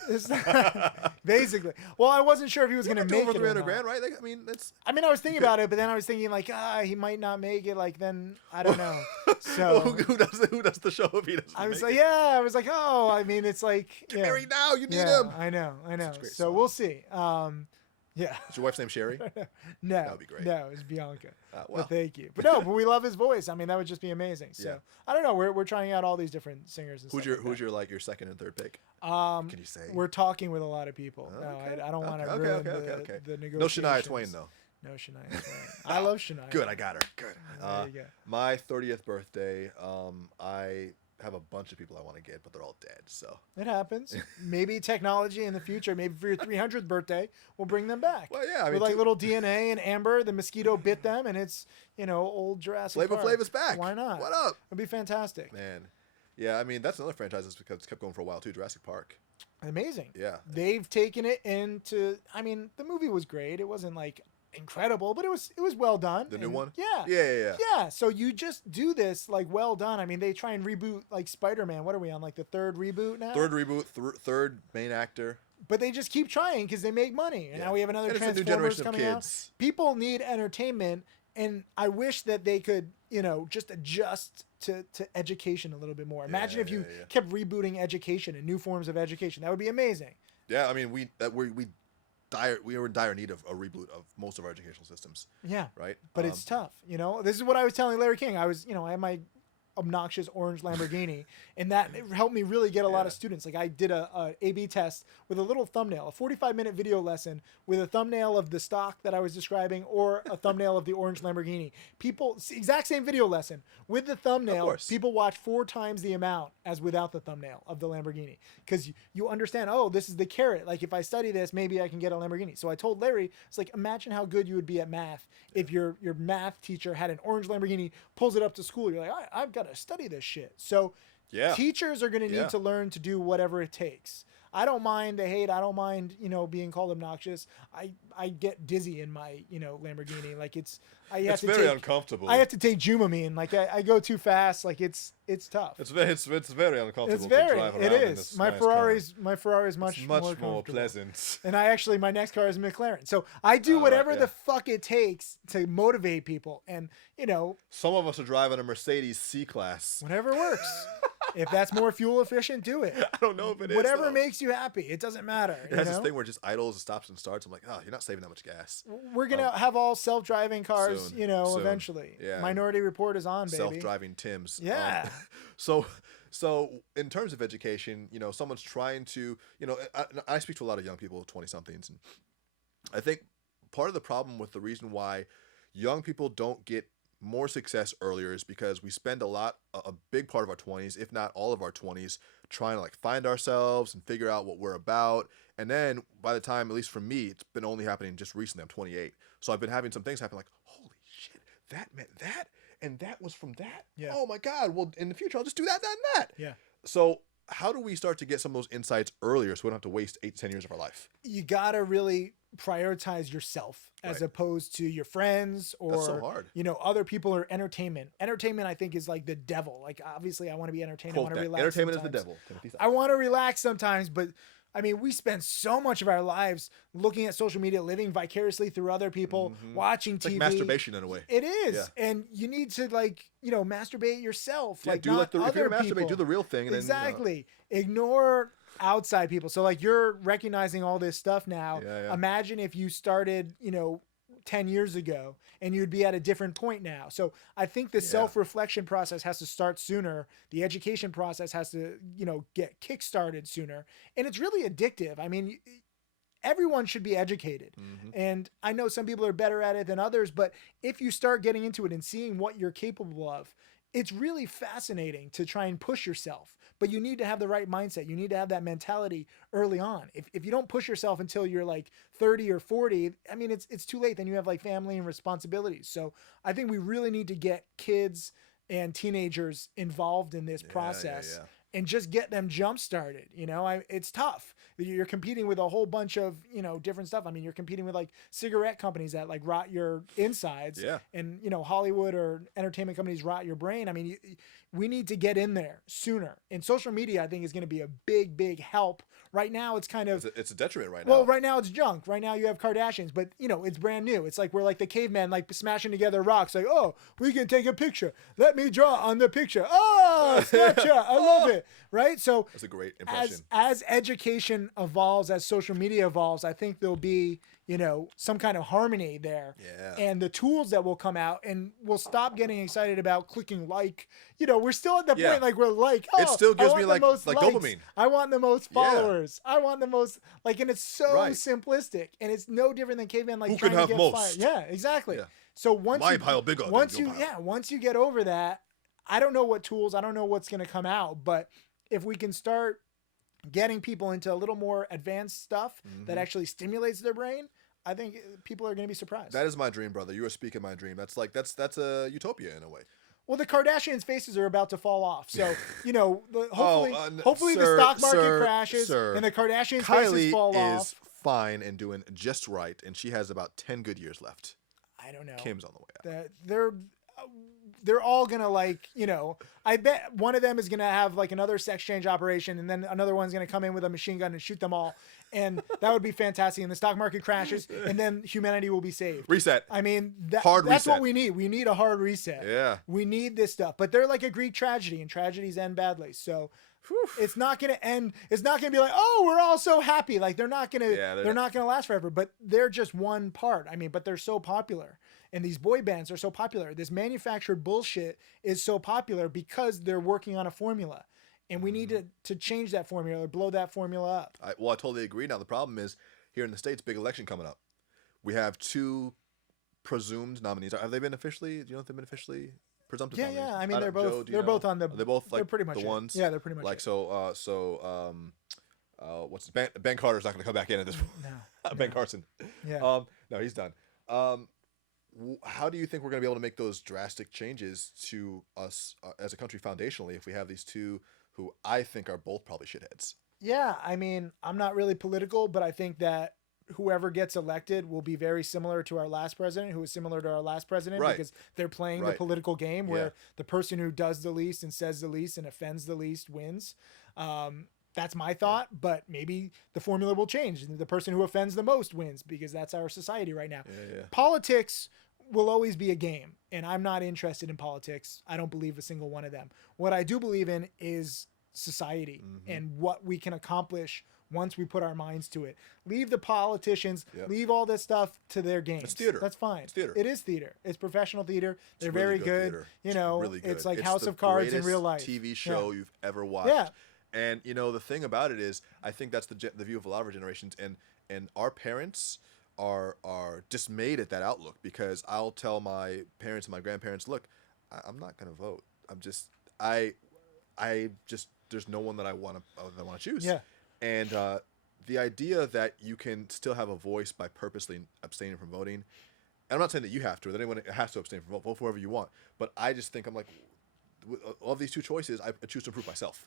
Basically. Well, I wasn't sure if he was going to make it. Over $300,000, right? Like, I was thinking about it, but then I was thinking like, he might not make it. Like, then I don't know. So who does the show if he doesn't? I was like, I was like, it's like get married now. You need him. I know. So we'll see. Yeah. Is your wife's name Sherry? No. That would be great. No, it's Bianca. Well. But thank you. But no, but we love his voice. I mean, that would just be amazing. So Yeah. I don't know. We're trying out all these different singers and Who's stuff. your like your second and third pick? Can you say? We're talking with a lot of people. Okay. No, I don't want to Okay, ruin okay. the No Shania negotiations. Twain though. No Shania Twain. I love Shania. Good, I got her. Good. There you go. My 30th birthday, I have a bunch of people I want to get, but they're all dead. So It happens. Maybe technology in the future, maybe for your 300th birthday, we'll bring them back. Well, yeah, I mean, with like little DNA and amber, the mosquito bit them, and it's old Jurassic Park. Flav is back. Why not? What up? It'd be fantastic. Man, yeah, I mean that's another franchise that's because it's kept going for a while too. Jurassic Park. Amazing. Yeah. They've taken it into. I mean, the movie was great. It wasn't like incredible, but it was well done. The new one? Yeah. Yeah. Yeah, so you just do this like well done. I mean, they try and reboot like Spider-Man. What are we on, like the third reboot now? Third reboot, third main actor. But they just keep trying because they make money. And Yeah. now we have another And it's a new Transformers generation of coming out. kids. People need entertainment, and I wish that they could, just adjust to education a little bit more. Imagine if you yeah. kept rebooting education and new forms of education. That would be amazing. Yeah, I mean we were in dire need of a reboot of most of our educational systems. Yeah. Right. But it's tough. This is what I was telling Larry King. I had my obnoxious orange Lamborghini, and that helped me really get a lot of students. Like I did a A/B test with a little thumbnail, a 45-minute video lesson with a thumbnail of the stock that I was describing or a thumbnail of the orange Lamborghini. People, exact same video lesson with the thumbnail. People watch 4 times the amount as without the thumbnail of the Lamborghini, because you understand, oh, this is the carrot. Like if I study this, maybe I can get a Lamborghini. So I told Larry, it's like, imagine how good you would be at math if your math teacher had an orange Lamborghini, pulls it up to school. You're like, I've got to study this shit. So teachers are going to need to learn to do whatever it takes. I don't mind the hate. I don't mind, being called obnoxious. I get dizzy in my, Lamborghini. Like it's very uncomfortable. I have to take Jumamine. Like I go too fast. Like it's tough. It's very uncomfortable. It's very. To drive around It in is. this My nice Ferrari's car. much more pleasant. And my next car is a McLaren. So I do whatever the fuck it takes to motivate people. And some of us are driving a Mercedes C-Class. Whatever works. If that's more fuel efficient, do it. I don't know if it is. Whatever makes you happy. It doesn't matter. It has this thing where it just idles and stops and starts. I'm like, oh, you're not saving that much gas. We're going to have all self-driving cars, soon. Eventually. Yeah. Minority Report is on, baby. Self-driving Tims. Yeah. So in terms of education, someone's trying to, I speak to a lot of young people, 20-somethings, and I think part of the problem with the reason why young people don't get more success earlier is because we spend a big part of our 20s, if not all of our 20s, trying to like find ourselves and figure out what we're about. And then by the time, at least for me, it's been only happening just recently. I'm 28. So I've been having some things happen like, holy shit, that meant that. And that was from that. Yeah. Oh my God. Well, in the future, I'll just do that, that, and that. Yeah. So how do we start to get some of those insights earlier so we don't have to waste 8 to 10 years of our life? You got to really prioritize yourself as opposed to your friends or That's so hard. Other people or entertainment. Entertainment, I think, is like the devil. Like obviously I want to be entertained. I want to relax. Entertainment sometimes. is the devil. I want to relax sometimes, but I mean, we spend so much of our lives looking at social media, living vicariously through other people, watching It's TV. like masturbation in a way. It is. Yeah. And you need to masturbate yourself. Yeah, like do not like if you're other gonna masturbate, people. do the real thing. And Exactly. Then, ignore outside people. So like you're recognizing all this stuff now. Yeah. Imagine if you started, 10 year ago and you'd be at a different point now. So I think the self-reflection process has to start sooner. The education process has to, get kickstarted sooner. And it's really addictive. I mean, everyone should be educated. And I know some people are better at it than others, but if you start getting into it and seeing what you're capable of, it's really fascinating to try and push yourself. But you need to have the right mindset. You need to have that mentality early on. If you don't push yourself until you're like 30 or 40, I mean, it's too late. Then you have like family and responsibilities. So I think we really need to get kids and teenagers involved in this process and just get them jump started. It's tough. You're competing with a whole bunch of, different stuff. I mean, you're competing with like cigarette companies that like rot your insides and, Hollywood or entertainment companies rot your brain. I mean, we need to get in there sooner. And social media, I think, is going to be a big, big help. Right now, it's kind of... It's a detriment right now. Well, right now, it's junk. Right now, you have Kardashians. But, it's brand new. It's like we're like the cavemen, like smashing together rocks. Like, oh, we can take a picture. Let me draw on the picture. Oh, Snapchat. I love Right? So That's a great impression. as education evolves, as social media evolves, I think there'll be, some kind of harmony there. Yeah. And the tools that will come out, and we'll stop getting excited about clicking like. We're still at the point like we're like, oh, it still gives I want me the like most likes. dopamine. I want the most Yeah. followers. I want the most and it's so Right. simplistic, and it's no different than caveman Who trying can have to get most? fired. Yeah, exactly. Yeah. So once My pile bigger than once your you pile. once you get over that, I don't know what tools, I don't know what's going to come out, but if we can start getting people into a little more advanced stuff that actually stimulates their brain, I think people are going to be surprised. That is my dream, brother. You are speaking my dream. That's a utopia in a way. Well, the Kardashians' faces are about to fall off, so hopefully sir, the stock market sir, crashes sir. and the Kardashians' Kylie faces fall is off. fine and doing just right, and she has about 10 good years left. I don't know. Kim's on the way out. They're all gonna I bet one of them is gonna have like another sex change operation, and then another one's gonna come in with a machine gun and shoot them all, and that would be fantastic. And the stock market crashes, and then humanity will be saved. Reset. I mean, that's reset. what we need. We need a hard reset. Yeah. We need this stuff, but they're like a Greek tragedy, and tragedies end badly. So it's not gonna end. It's not gonna be like, oh, we're all so happy. Like they're not gonna. They're not gonna last forever. But they're just one part. I mean, but they're so popular. And these boy bands are so popular. This manufactured bullshit is so popular because they're working on a formula. And we need to change that formula or blow that formula up. I totally agree. Now, the problem is here in the States, big election coming up. We have 2 presumed nominees. Have they been officially, do you know if they've been officially presumptive nominees? Yeah. I mean, they're both, Joe, both on the, are they both like they're pretty much the ones? Yeah, they're pretty much like, what's Ben Carter's not going to come back in at this point. No. Ben Carson. Yeah. No, he's done. How do you think we're going to be able to make those drastic changes to us as a country foundationally if we have these 2 who I think are both probably shitheads? Yeah, I mean, I'm not really political, but I think that whoever gets elected will be very similar to our last president, who was similar to our last president, because they're playing the political game where the person who does the least and says the least and offends the least wins. That's my thought, but maybe the formula will change. The person who offends the most wins, because that's our society right now. Politics will always be a game, and I'm not interested in politics. I don't believe a single one of them. What I do believe in is society and what we can accomplish once we put our minds to it. Leave the politicians, leave all this stuff to their games. It's theater. That's fine. It's theater. It is theater. It's professional theater. They're really very good. theater. Really good. It's like it's House of Cards in real life. TV show you've ever watched. Yeah. And the thing about it is, I think that's the view of a lot of our generations, and our parents are dismayed at that outlook, because I'll tell my parents and my grandparents, look, I'm not gonna vote. I just there's no one that I want to choose. Yeah. And the idea that you can still have a voice by purposely abstaining from voting, and I'm not saying that you have to, or that anyone has to abstain from vote for whoever you want, but I just think, I'm like, of these 2 choices, I choose to improve myself.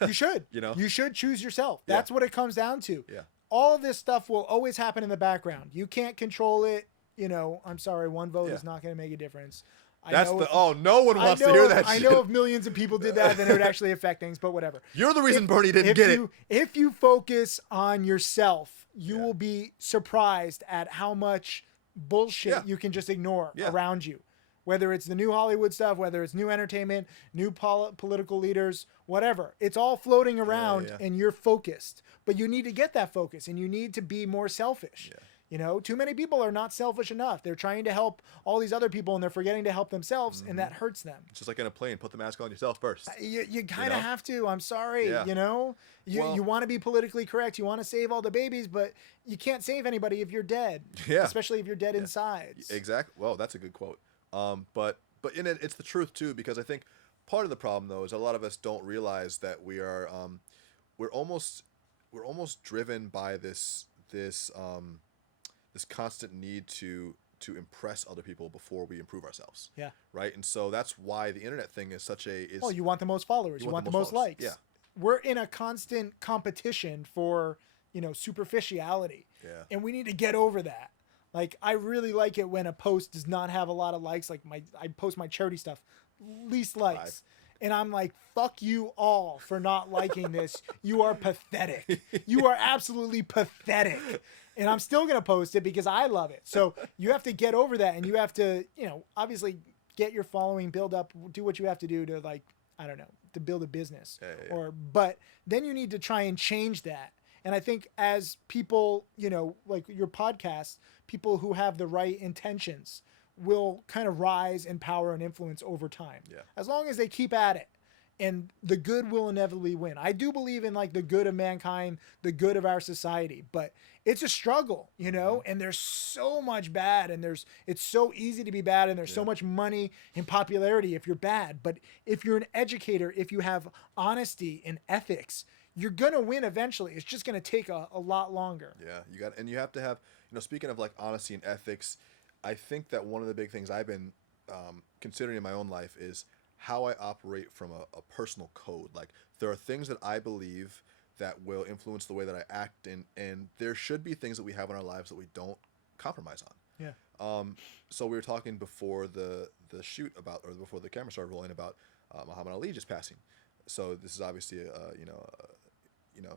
You should. You should choose yourself. That's what it comes down to. Yeah. All of this stuff will always happen in the background. You can't control it. I'm sorry, one vote is not going to make a difference. No one wants to hear that shit. I know if millions of people did that, then it would actually affect things, but whatever. You're the reason Bernie didn't get it. If you focus on yourself, you will be surprised at how much bullshit you can just ignore around you. Whether it's the new Hollywood stuff, whether it's new entertainment, new political leaders, whatever. It's all floating around and you're focused. But you need to get that focus, and you need to be more selfish. Too many people are not selfish enough. They're trying to help all these other people, and they're forgetting to help themselves, and that hurts them. It's just like in a plane, put the mask on yourself first. You kind of have to. I'm sorry. Yeah. You want to be politically correct. You want to save all the babies, but you can't save anybody if you're dead. Yeah. Especially if you're dead inside. Exactly. Well, that's a good quote. But in it, it's the truth too, because I think part of the problem though is a lot of us don't realize that we're almost driven by this constant need to impress other people before we improve ourselves. Yeah. Right. And so that's why the internet thing is such a well, you want the most followers. You want the most likes. Yeah. We're in a constant competition for superficiality. Yeah. And we need to get over that. Like, I really like it when a post does not have a lot of likes. Like, I post my charity stuff, least likes. 5. And I'm like, fuck you all for not liking this. You are pathetic. You are absolutely pathetic. And I'm still going to post it because I love it. So you have to get over that. And you have to, obviously get your following, build up, do what you have to do to, like, I don't know, to build a business. Yeah. But then you need to try and change that. And I think as people, like your podcast, people who have the right intentions will kind of rise in power and influence over time. Yeah. As long as they keep at it. And the good will inevitably win. I do believe in like the good of mankind, the good of our society, but it's a struggle, and there's so much bad, and it's so easy to be bad, and there's so much money and popularity if you're bad. But if you're an educator, if you have honesty and ethics, you're gonna win eventually. It's just gonna take a lot longer. Yeah, you have to have, speaking of like honesty and ethics, I think that one of the big things I've been considering in my own life is how I operate from a personal code. Like there are things that I believe that will influence the way that I act, and there should be things that we have in our lives that we don't compromise on. Yeah. So we were talking before the shoot about, or before the camera started rolling, about Muhammad Ali just passing. So this is obviously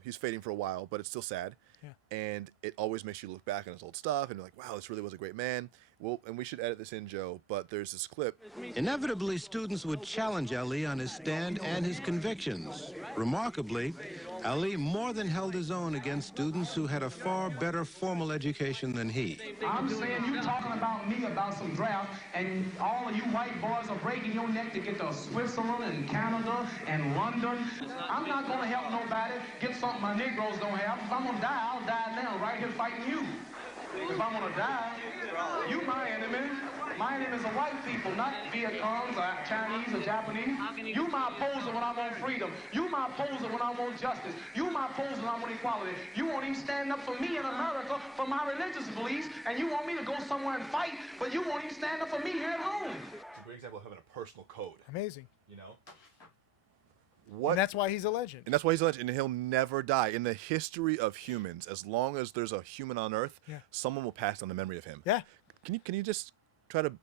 he's fading for a while, but it's still sad. Yeah. And it always makes you look back on his old stuff and be like, wow, this really was a great man. Well, and we should edit this in, Joe, but there's this clip. Inevitably, students would challenge Ali on his stand and his convictions. Remarkably, Ali more than held his own against students who had a far better formal education than he. I'm saying you talking about me about some draft, and all of you white boys are breaking your neck to get to Switzerland and Canada and London. I'm not going to help nobody get something my Negroes don't have. If I'm going to die, I'll die now, right here fighting you. If I'm going to die, you my enemy. My enemy is the white people, not Viet Congs or Chinese or Japanese. You my opposer when I want freedom. You my opposer when I want justice. You my opposer when I want equality. You won't even stand up for me in America for my religious beliefs, and you want me to go somewhere and fight, but you won't even stand up for me here at home. It's a great example of having a personal code. Amazing. What? And that's why he's a legend. And that's why he's a legend, and he'll never die. In the history of humans, as long as there's a human on Earth, someone will pass down the memory of him. Yeah. Can you just try to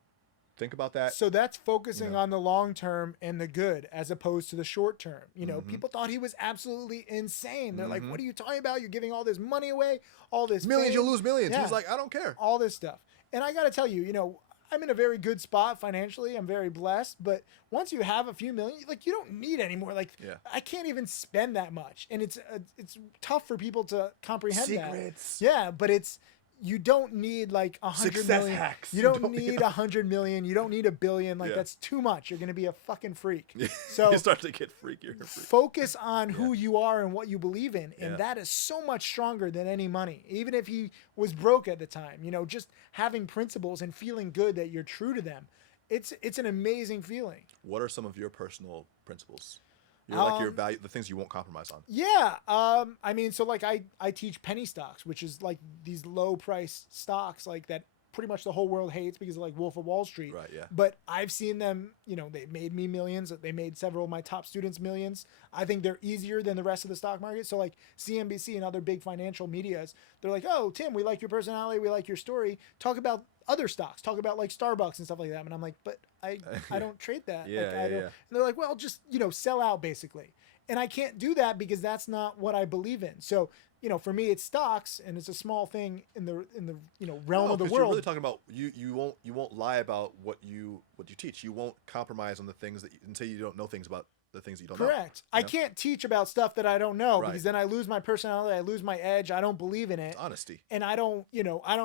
think about that? So that's focusing on the long term and the good as opposed to the short term. People thought he was absolutely insane. They're like, what are you talking about? You're giving all this money away, all this millions, fame. you'll lose millions. Yeah. He's like, I don't care. All this stuff. And I got to tell you, I'm in a very good spot financially. I'm very blessed. But once you have a few million, you don't need any more. I can't even spend that much. And it's tough for people to comprehend Secrets. that. Yeah, but you don't need like 100 Success million. hacks. You don't need 100 million. You don't need $1 billion. That's too much. You're going to be a fucking freak. So you start to get freakier. Focus on who you are and what you believe in. And that is so much stronger than any money. Even if he was broke at the time, just having principles and feeling good that you're true to them. It's an amazing feeling. What are some of your personal principles? Your value, the things you won't compromise on. Yeah. So I teach penny stocks, which is like these low price stocks that pretty much the whole world hates because of like Wolf of Wall Street. Right, yeah. But I've seen them, they made me millions. They made several of my top students millions. I think they're easier than the rest of the stock market. So like CNBC and other big financial medias, they're like, oh, Tim, we like your personality. We like your story. Talk about other stocks. Talk about like Starbucks and stuff like that. And I'm like, but I don't trade that. Yeah, And they're like, well, just, sell out basically. And I can't do that because that's not what I believe in. So, for me, it's stocks, and it's a small thing in the realm of the world. You're really talking about you won't lie about what you teach. You won't compromise on the things until you don't know things about the things that you don't know. Correct. I can't teach about stuff that I don't know because then I lose my personality. I lose my edge. I don't believe in it. It's honesty. And I don't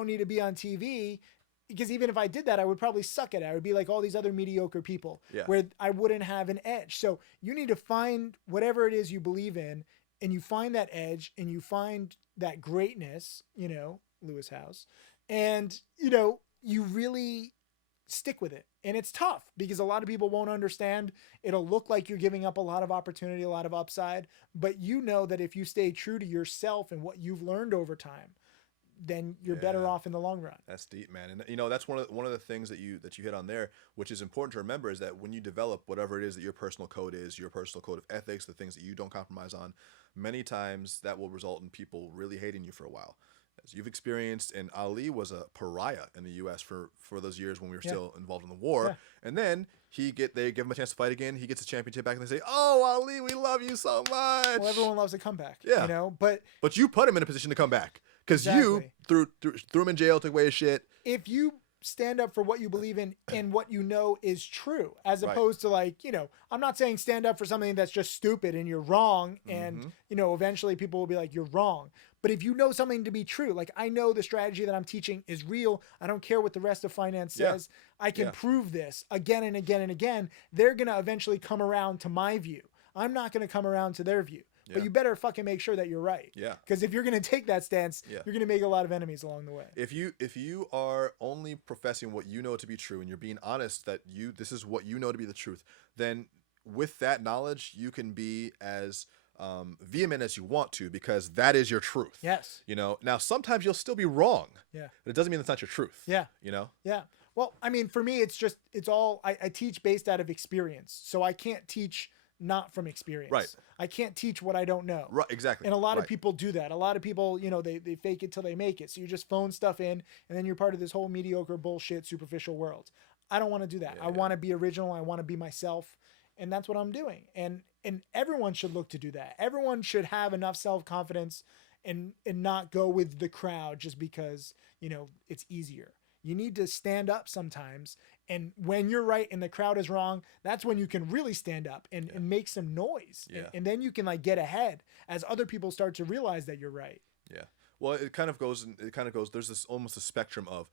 need to be on TV. Because even if I did that, I would probably suck at it. I would be like all these other mediocre people where I wouldn't have an edge. So you need to find whatever it is you believe in, and you find that edge, and you find that greatness, Lewis House, and, you really stick with it. And it's tough because a lot of people won't understand. It'll look like you're giving up a lot of opportunity, a lot of upside, but that if you stay true to yourself and what you've learned over time, then you're better off in the long run. That's deep, man. And that's one of the things that you hit on there, which is important to remember, is that when you develop whatever it is that your personal code is, your personal code of ethics, the things that you don't compromise on, many times that will result in people really hating you for a while. As you've experienced, and Ali was a pariah in the U.S. for those years when we were still involved in the war. And then they give him a chance to fight again. He gets a championship back, and they say, "Oh, Ali, we love you so much." Well, everyone loves a comeback. But you put him in a position to come back because you threw him in jail, took away his shit. If you stand up for what you believe in and what you know is true, as Right. opposed to like, I'm not saying stand up for something that's just stupid and you're wrong. And, eventually people will be like, you're wrong. But if you know something to be true, like I know the strategy that I'm teaching is real. I don't care what the rest of finance says. I can prove this again and again and again. They're going to eventually come around to my view. I'm not going to come around to their view. But you better fucking make sure that you're right. Yeah. Because if you're going to take that stance, you're going to make a lot of enemies along the way. If you are only professing what you know to be true and you're being honest that this is what you know to be the truth, then with that knowledge, you can be as vehement as you want to, because that is your truth. Yes. Now sometimes you'll still be wrong. Yeah. But it doesn't mean that's not your truth. Yeah. Yeah. Well, I mean, for me, it's all, I teach based out of experience. So I can't teach not from experience. Right. I can't teach what I don't know. Right. Exactly. And a lot of people do that. A lot of people, they fake it till they make it. So you just phone stuff in and then you're part of this whole mediocre bullshit, superficial world. I don't want to do that. I want to be original. I want to be myself. And that's what I'm doing. And everyone should look to do that. Everyone should have enough self-confidence and not go with the crowd just because, it's easier. You need to stand up sometimes. And when you're right and the crowd is wrong, that's when you can really stand up and make some noise. Yeah. And then you can like get ahead as other people start to realize that you're right. Yeah. Well, it kind of goes, there's this almost a spectrum of,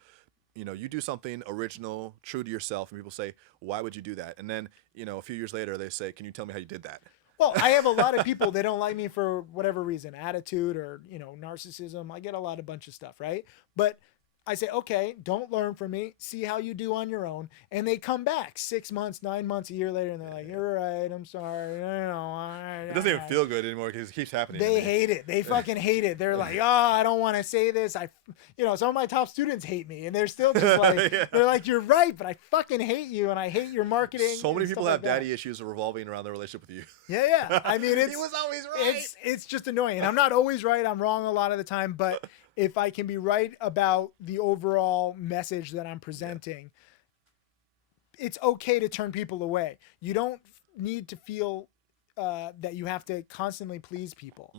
you do something original, true to yourself, and people say, why would you do that? And then, a few years later, they say, can you tell me how you did that? Well, I have a lot of people, they don't like me for whatever reason, attitude or, narcissism. I get a bunch of stuff, right? But I say, okay, don't learn from me. See how you do on your own. And they come back 6 months, 9 months, a year later, and they're like, you're right. I'm sorry. It doesn't even feel good anymore because it keeps happening. They hate it. They fucking hate it. They're like, I don't want to say this. Some of my top students hate me, and they're still just like, they're like, you're right, but I fucking hate you, and I hate your marketing. So many people have daddy issues revolving around their relationship with you. Yeah. I mean, he was always right. It's just annoying. And I'm not always right. I'm wrong a lot of the time, but if I can be right about the overall message that I'm presenting, it's okay to turn people away. You don't need to feel that you have to constantly please people.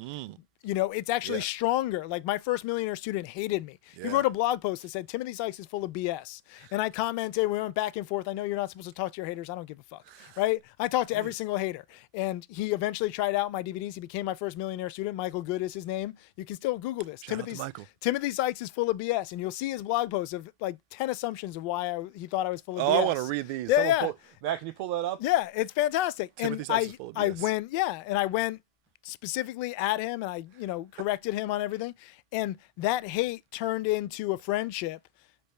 It's actually stronger. Like my first Millionaire student hated me. He wrote a blog post that said, Timothy Sykes is full of BS. And I commented, we went back and forth. I know you're not supposed to talk to your haters. I don't give a fuck, right? I talked to every single hater. And he eventually tried out my DVDs. He became my first Millionaire student. Michael Good is his name. You can still Google this. Timothy Sykes is full of BS. And you'll see his blog post of like 10 assumptions of why he thought I was full of BS. I want to read these. Matt, can you pull that up? Yeah, it's fantastic. Timothy Sykes is full of BS. I went specifically at him and I, corrected him on everything. And that hate turned into a friendship.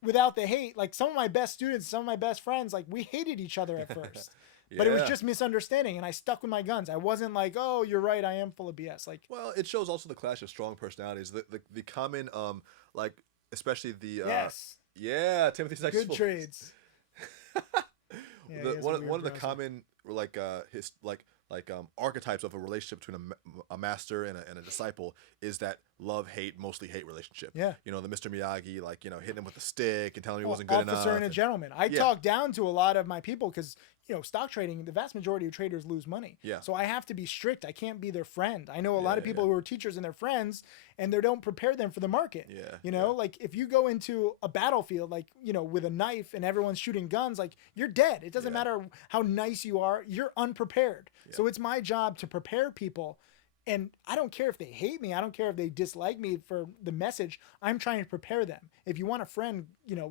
Without the hate, like some of my best students, some of my best friends, like we hated each other at first. But it was just misunderstanding and I stuck with my guns. I wasn't like, oh, you're right, I am full of BS. Like, well, it shows also the clash of strong personalities. The common especially the Timothy Sykes. Good trades. One of the common archetypes of a relationship between a master and a disciple is that love-hate, mostly hate relationship. Yeah. The Mr. Miyagi, hitting him with a stick and telling him he wasn't good enough. Officer and a gentleman. I talk down to a lot of my people because, stock trading, the vast majority of traders lose money. Yeah. So I have to be strict. I can't be their friend. I know a lot of people who are teachers and their friends and they don't prepare them for the market. Yeah. Like if you go into a battlefield, with a knife and everyone's shooting guns, you're dead. It doesn't matter how nice you are. You're unprepared. Yeah. So it's my job to prepare people. And I don't care if they hate me. I don't care if they dislike me for the message. I'm trying to prepare them. If you want a friend,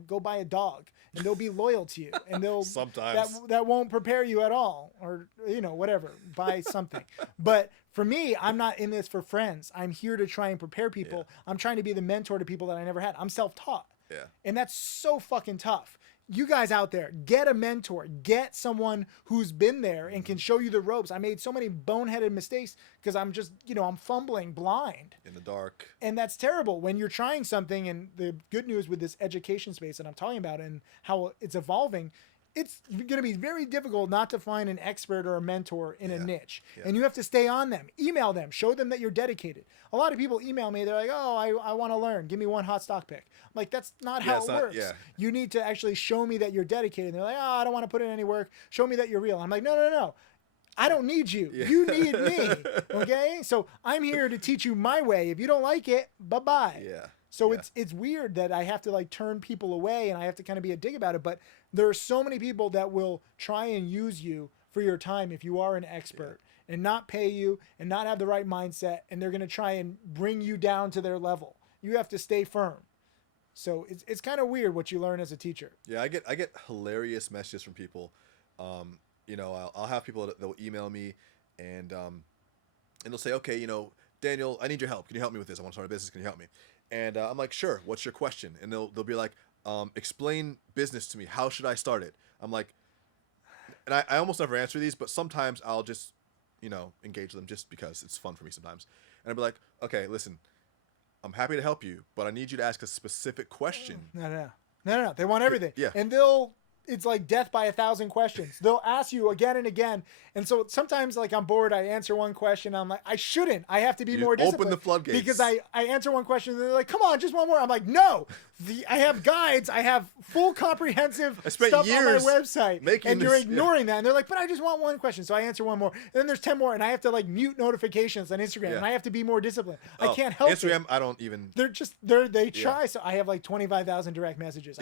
go buy a dog and they'll be loyal to you and they'll sometimes that won't prepare you at all or, whatever, buy something. But for me, I'm not in this for friends. I'm here to try and prepare people. I'm trying to be the mentor to people that I never had. I'm self-taught. Yeah. And that's so fucking tough. You guys out there, get a mentor, get someone who's been there and can show you the ropes. I made so many boneheaded mistakes because I'm just, I'm fumbling blind. In the dark. And that's terrible when you're trying something. And the good news with this education space that I'm talking about and how it's evolving, it's going to be very difficult not to find an expert or a mentor in a niche. Yeah. And you have to stay on them, email them, show them that you're dedicated. A lot of people email me. They're like, oh, I want to learn. Give me one hot stock pick. I'm like, that's not how it works. Yeah. You need to actually show me that you're dedicated. And they're like, oh, I don't want to put in any work. Show me that you're real. I'm like, no. I don't need you. Yeah. You need me. Okay. So I'm here to teach you my way. If you don't like it, bye-bye. Yeah. So Yeah. it's weird that I have to like turn people away and I have to kind of be a dick about it. But there are so many people that will try and use you for your time if you are an expert and not pay you and not have the right mindset. And they're going to try and bring you down to their level. You have to stay firm. So it's kind of weird what you learn as a teacher. Yeah, I get hilarious messages from people. You know, I'll have people that will email me, and they'll say, okay, you know, Daniel, I need your help. Can you help me with this? I want to start a business. Can you help me? And I'm like, sure. What's your question? And they'll be like, explain business to me. How should I start it? I'm like, and I almost never answer these, but sometimes I'll just, you know, engage them just because it's fun for me sometimes. And I'll be like, okay, listen, I'm happy to help you, but I need you to ask a specific question. No. They want everything. Yeah. And it's like death by 1,000 questions. They'll ask you again and again. And so sometimes like I'm bored, I answer one question. I'm like, I shouldn't. I have to be more disciplined. Open the floodgates. Because I answer one question and they're like, come on, just one more. I'm like, no. I have guides. I have full comprehensive stuff on my website. And you're ignoring that. And they're like, but I just want one question. So I answer one more. And then there's 10 more. And I have to like mute notifications on Instagram. And I have to be more disciplined. I can't help Instagram, it. I don't even. They try. So I have like 25,000 direct messages.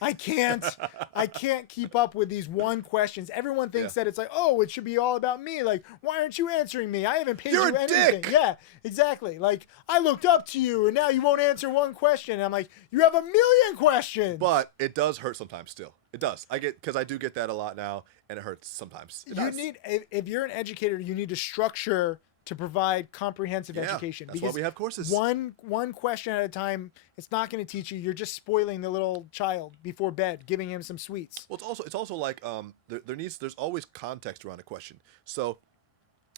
I can't keep up with these one questions. Everyone thinks that it's like, oh, it should be all about me. Like, why aren't you answering me? I haven't paid you anything. Dick. Yeah, exactly. Like, I looked up to you and now you won't answer one question. And I'm like, you have a million questions. But it does hurt sometimes still. It does. Because I do get that a lot now, and it hurts sometimes. If you're an educator, you need to structure to provide comprehensive education. That's why we have courses. One question at a time, it's not going to teach you. You're just spoiling the little child before bed, giving him some sweets. Well, it's also like there's always context around a question. So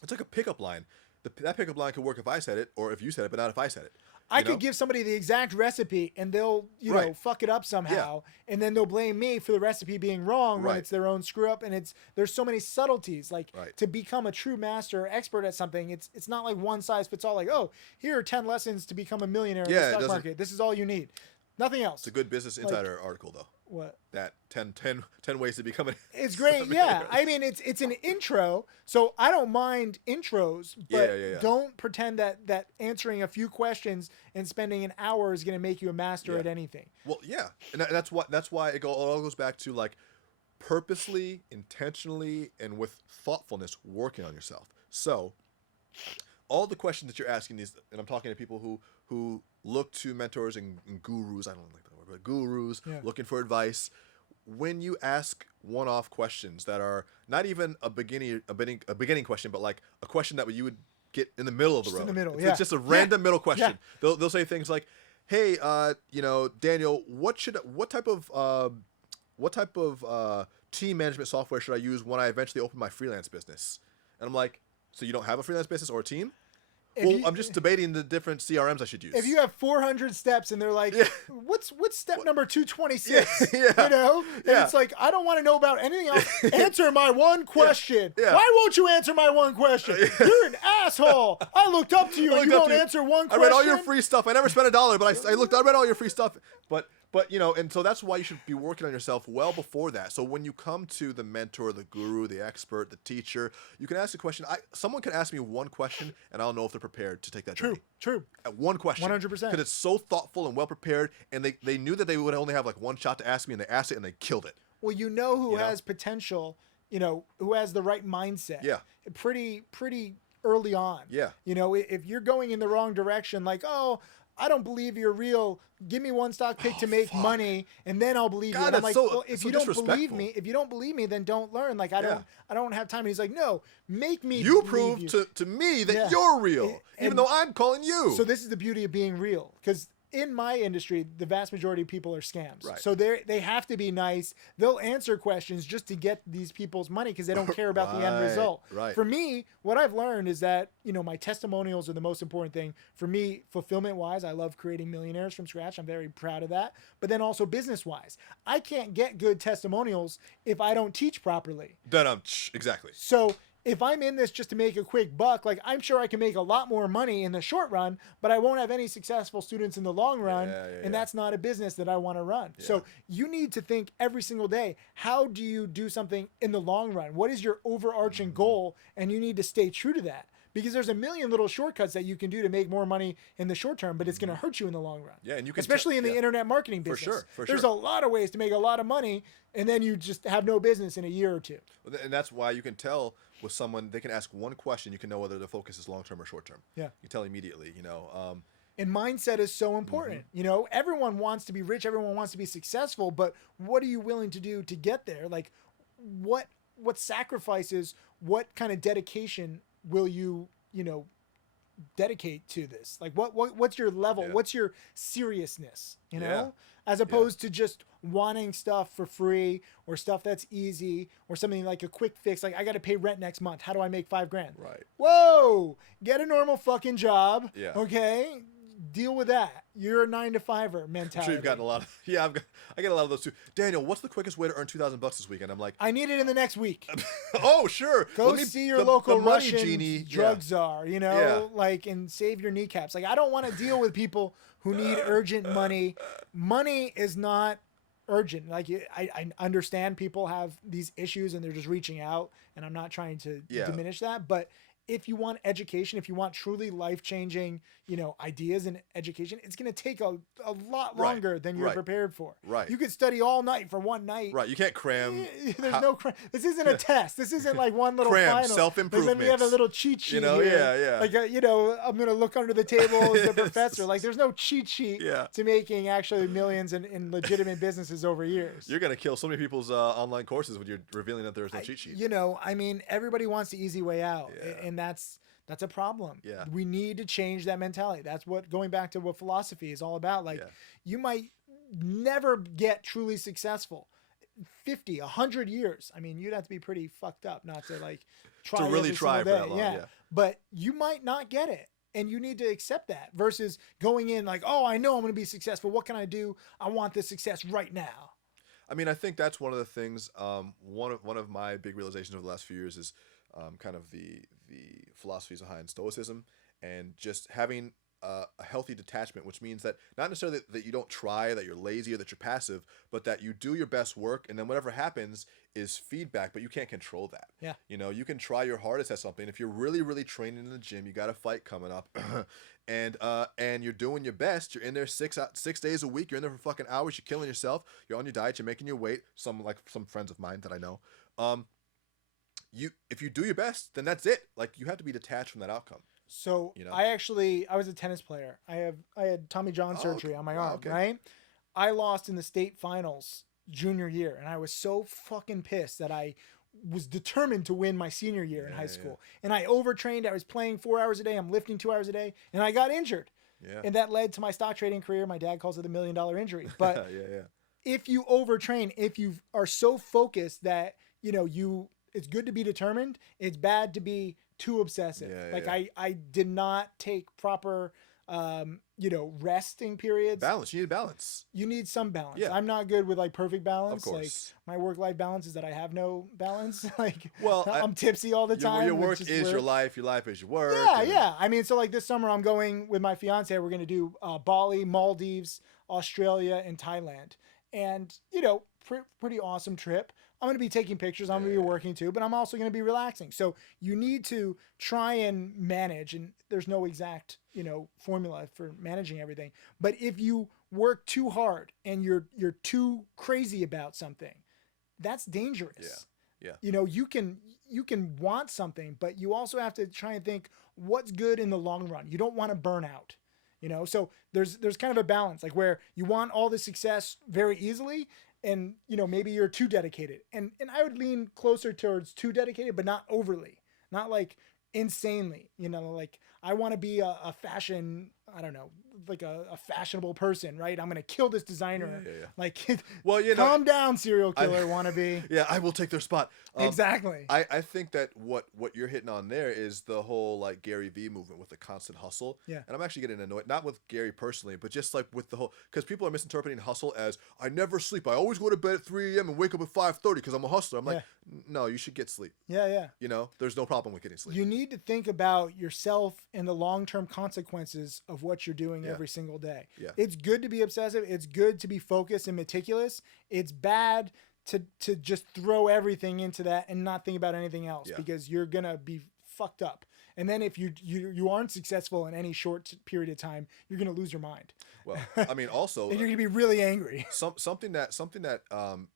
it's like a pickup line. That pickup line could work if I said it, or if you said it, but not if I said it. I could give somebody the exact recipe and they'll, know, fuck it up somehow. Yeah. And then they'll blame me for the recipe being wrong when it's their own screw up. And there's so many subtleties. Like to become a true master or expert at something, it's not like one size fits all. Like, oh, here are 10 lessons to become a millionaire in the stock market. This is all you need. Nothing else. It's a good Business Insider article, though. What? That 10 ways to become It's great. Yeah. I mean, it's an intro. So I don't mind intros, but don't pretend that answering a few questions and spending an hour is going to make you a master at anything. Well, yeah. And that's why it all goes back to like purposely, intentionally, and with thoughtfulness working on yourself. So all the questions that you're asking these, and I'm talking to people who look to mentors and gurus, I don't like that word, but gurus looking for advice. When you ask one-off questions that are not even a beginning question, but like a question that you would get in the middle of the road. In the middle, It's just a random middle question. Yeah. They'll say things like, "Hey, Daniel, what type of team management software should I use when I eventually open my freelance business?" And I'm like, "So you don't have a freelance business or a team?" I'm just debating the different CRMs I should use. If you have 400 steps and they're like, what's step number 226? Yeah. You know? And it's like, I don't want to know about anything else. Answer my one question. Yeah. Why won't you answer my one question? You're an asshole. I looked up to you and you won't answer one question. I read all your free stuff. I never spent $1, but I read all your free stuff. But and so that's why you should be working on yourself well before that. So when you come to the mentor, the guru, the expert, the teacher, you can ask a question. Someone can ask me one question, and I'll know if they're prepared to take that journey. True. At one question. 100%. Because it's so thoughtful and well prepared, and they knew that they would only have like one shot to ask me, and they asked it, and they killed it. Well, who has potential, who has the right mindset. Yeah. Pretty early on. Yeah. If you're going in the wrong direction, like, oh, I don't believe you're real. Give me one stock pick to make money, and then I'll believe you. And I'm like, if you don't believe me, then don't learn. Like I don't have time. And he's like, no, make me. You prove to me that you're real, even though I'm calling you. So this is the beauty of being real, because in my industry, the vast majority of people are scams. Right. So they have to be nice. They'll answer questions just to get these people's money because they don't care about the end result. Right. For me, what I've learned is that, my testimonials are the most important thing. For me, fulfillment-wise, I love creating millionaires from scratch. I'm very proud of that. But then also business-wise, I can't get good testimonials if I don't teach properly. Exactly. So if I'm in this just to make a quick buck, like I'm sure I can make a lot more money in the short run, but I won't have any successful students in the long run. And that's not a business that I want to run. Yeah. So you need to think every single day, how do you do something in the long run? What is your overarching goal? And you need to stay true to that, because there's a million little shortcuts that you can do to make more money in the short term, but it's going to hurt you in the long run. Yeah, and you can especially in the internet marketing business. There's a lot of ways to make a lot of money, and then you just have no business in a year or two. And that's why you can tell with someone, they can ask one question, you can know whether the focus is long term or short term. Yeah, you tell immediately. You know. And mindset is so important. You know, everyone wants to be rich, everyone wants to be successful, but what are you willing to do to get there? Like, what sacrifices, what kind of dedication will you dedicate to this? Like, what's your level? Yeah. What's your seriousness? You know, Yeah. as opposed to just wanting stuff for free or stuff that's easy or something like a quick fix. Like, I got to pay rent next month. How do I make $5,000? Right. Whoa, get a normal fucking job. Yeah. Okay. Deal with that. You're a 9-to-5er mentality. I'm sure you've gotten a lot of. Yeah, I get a lot of those too. Daniel, what's the quickest way to earn $2,000 this weekend? I'm like, I need it in the next week. oh, sure. Go see your local the money Russian genie drug czar, like, and save your kneecaps. Like, I don't want to deal with people who need urgent money. Money is not urgent. Like, I understand people have these issues and they're just reaching out, and I'm not trying to diminish that, but if you want education, if you want truly life-changing, ideas in education, it's going to take a lot longer than you're prepared for. Right. You could study all night for one night. Right. You can't cram. There's no cram. This isn't a test. This isn't like one little cram, final. self-improvement. Then we have a little cheat sheet here. Yeah. Like, I'm going to look under the table as a professor. Like, there's no cheat sheet to making actually millions in legitimate businesses over years. You're going to kill so many people's online courses when you're revealing that there's no cheat sheet. Everybody wants the easy way out. And that's a problem. Yeah. We need to change that mentality. That's what, going back to what philosophy is all about. Like, you might never get truly successful. 50, 100 years. I mean, you'd have to be pretty fucked up not to like try to really every try single for day. that long. Yeah. But you might not get it. And you need to accept that versus going in like, oh, I know I'm going to be successful. What can I do? I want this success right now. I mean, I think that's one of the things. One of my big realizations over the last few years is kind of the philosophies behind Stoicism and just having a healthy detachment, which means that not necessarily that you don't try, that you're lazy, or that you're passive, but that you do your best work, and then whatever happens is feedback, but you can't control that. Yeah. You can try your hardest at something. If you're really, really training in the gym, you got a fight coming up, and you're doing your best. You're in there 6 days a week. You're in there for fucking hours. You're killing yourself. You're on your diet. You're making your weight. Some friends of mine that I know. If you do your best, then that's it. Like, you have to be detached from that outcome. So I was a tennis player. I had Tommy John surgery on my arm, right? I lost in the state finals junior year, and I was so fucking pissed that I was determined to win my senior year in high school. And I overtrained. I was playing 4 hours a day. I'm lifting 2 hours a day, and I got injured. Yeah. And that led to my stock trading career. My dad calls it the $1 million injury. But yeah. If you overtrain, if you are so focused that, it's good to be determined, it's bad to be too obsessive. I did not take proper, resting periods. Balance. You need balance. You need some balance. Yeah. I'm not good with like perfect balance. Of course. Like, my work-life balance is that I have no balance. Like, well, I'm tipsy all the time. Your work is your life. Your life is your work. Yeah. I mean, so like this summer I'm going with my fiance. We're going to do Bali, Maldives, Australia, and Thailand. And, pretty awesome trip. I'm going to be taking pictures. I'm going to be working too, but I'm also going to be relaxing. So you need to try and manage, and there's no exact, formula for managing everything. But if you work too hard and you're too crazy about something, that's dangerous. Yeah. You can want something, but you also have to try and think what's good in the long run. You don't want to burn out. So there's kind of a balance, like where you want all the success very easily, and maybe you're too dedicated, and I would lean closer towards too dedicated, but not overly, not like insanely. Like, I want to be a fashion, I don't know, like a fashionable person, right? I'm gonna kill this designer. Yeah. Like, well, calm down, serial killer wannabe. Yeah, I will take their spot. Exactly. I think that what you're hitting on there is the whole like Gary Vee movement with the constant hustle. Yeah. And I'm actually getting annoyed, not with Gary personally, but just like with the whole, because people are misinterpreting hustle as I never sleep. I always go to bed at 3 a.m. and wake up at 5:30 because I'm a hustler. I'm like, no, you should get sleep. Yeah. There's no problem with getting sleep. You need to think about yourself and the long-term consequences of what you're doing every single day. Yeah. It's good to be obsessive. It's good to be focused and meticulous. It's bad to just throw everything into that and not think about anything else because you're going to be fucked up. And then if you aren't successful in any short period of time, you're going to lose your mind. Well, I mean, also, and you're going to be really angry. Something that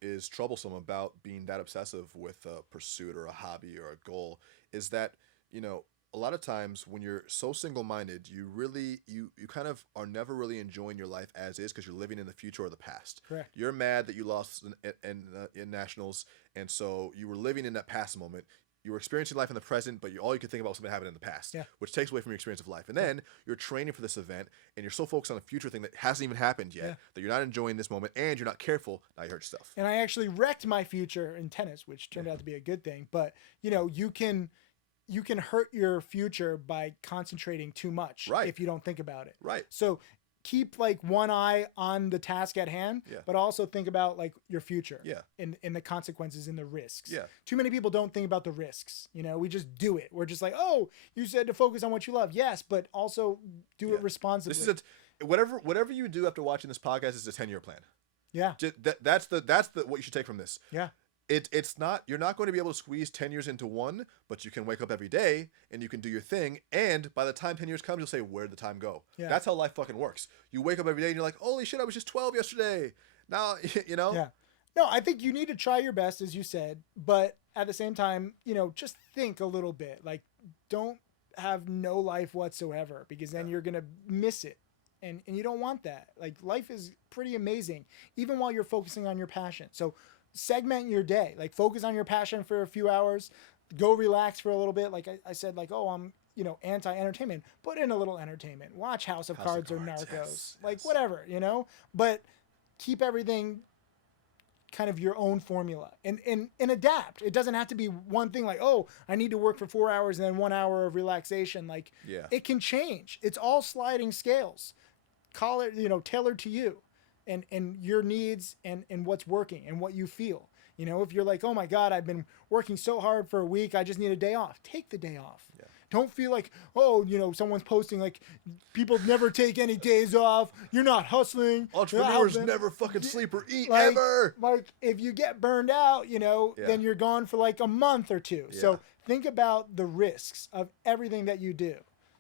is troublesome about being that obsessive with a pursuit or a hobby or a goal is that, you know, a lot of times when you're so single-minded, you really you kind of are never really enjoying your life as is because you're living in the future or the past. Correct. You're mad that you lost in nationals, and so you were living in that past moment. You were experiencing life in the present, but all you could think about was something that happened in the past, which takes away from your experience of life. And then you're training for this event, and you're so focused on a future thing that hasn't even happened yet that you're not enjoying this moment, and you're not careful. Now you hurt yourself. And I actually wrecked my future in tennis, which turned out to be a good thing. But you know, you can hurt your future by concentrating too much if you don't think about it. Right. So keep like one eye on the task at hand, but also think about like your future and the consequences and the risks. Yeah. Too many people don't think about the risks. You know, we just do it. We're just like, oh, you said to focus on what you love. Yes, but also do it responsibly. This is whatever you do after watching this podcast is a 10-year plan. Yeah. That's the what you should take from this. Yeah. It's not, you're not going to be able to squeeze 10 years into one, but you can wake up every day and you can do your thing. And by the time 10 years comes, you'll say, where'd the time go? Yeah. That's how life fucking works. You wake up every day and you're like, holy shit, I was just 12 yesterday. Now, you know? Yeah. No, I think you need to try your best, as you said, but at the same time, you know, just think a little bit. Like, don't have no life whatsoever, because then you're going to miss it. And you don't want that. Like, life is pretty amazing, even while you're focusing on your passion. So segment your day, like focus on your passion for a few hours, go relax for a little bit. Like I said, like, oh, I'm, you know, anti-entertainment, put in a little entertainment, watch House of Cards or Narcos, like whatever, you know, but keep everything kind of your own formula and adapt. It doesn't have to be one thing like, oh, I need to work for 4 hours and then 1 hour of relaxation. Like it can change. It's all sliding scales. Call it, you know, tailored to you. And your needs and what's working and what you feel. You know, if you're like, oh my God, I've been working so hard for a week, I just need a day off. Take the day off. Yeah. Don't feel like, oh, you know, someone's posting like people never take any days off. You're not hustling. Entrepreneurs never fucking sleep or eat like, ever. Like if you get burned out, you know, then you're gone for like a month or two. Yeah. So think about the risks of everything that you do.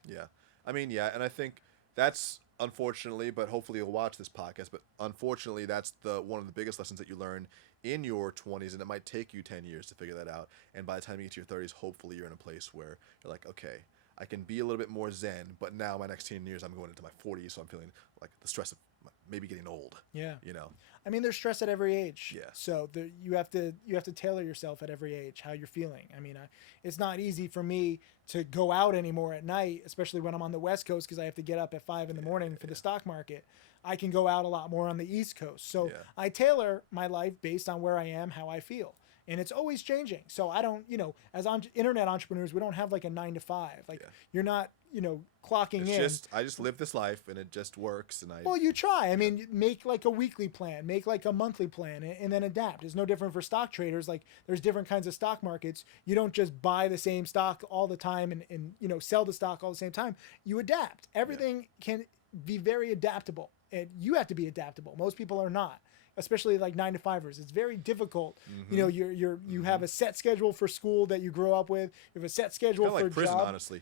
Yeah. I mean, and I think that's, unfortunately, but hopefully you'll watch this podcast, but unfortunately that's one of the biggest lessons that you learn in your 20s, and it might take you 10 years to figure that out. And by the time you get to your 30s, hopefully you're in a place where you're like, okay, I can be a little bit more zen, but now my next 10 years I'm going into my 40s, so I'm feeling like the stress of maybe getting old. Yeah. You know. I mean, there's stress at every age. Yeah. So you have to tailor yourself at every age, how you're feeling. I mean, it's not easy for me to go out anymore at night, especially when I'm on the West Coast, because I have to get up at 5 in the morning for the stock market. I can go out a lot more on the East Coast. So I tailor my life based on where I am, how I feel. And it's always changing. So I don't, you know, as internet entrepreneurs, we don't have like a 9 to 5. Like you're not, you know, clocking in. I just live this life and it just works. Well, you try. I mean, make like a weekly plan, make like a monthly plan, and then adapt. It's no different for stock traders. Like there's different kinds of stock markets. You don't just buy the same stock all the time and you know, sell the stock all the same time. You adapt. Everything can be very adaptable, and you have to be adaptable. Most people are not. Especially like 9 to 5ers. It's very difficult. You know, you have a set schedule for school that you grow up with. You have a set schedule for like prison, job. honestly.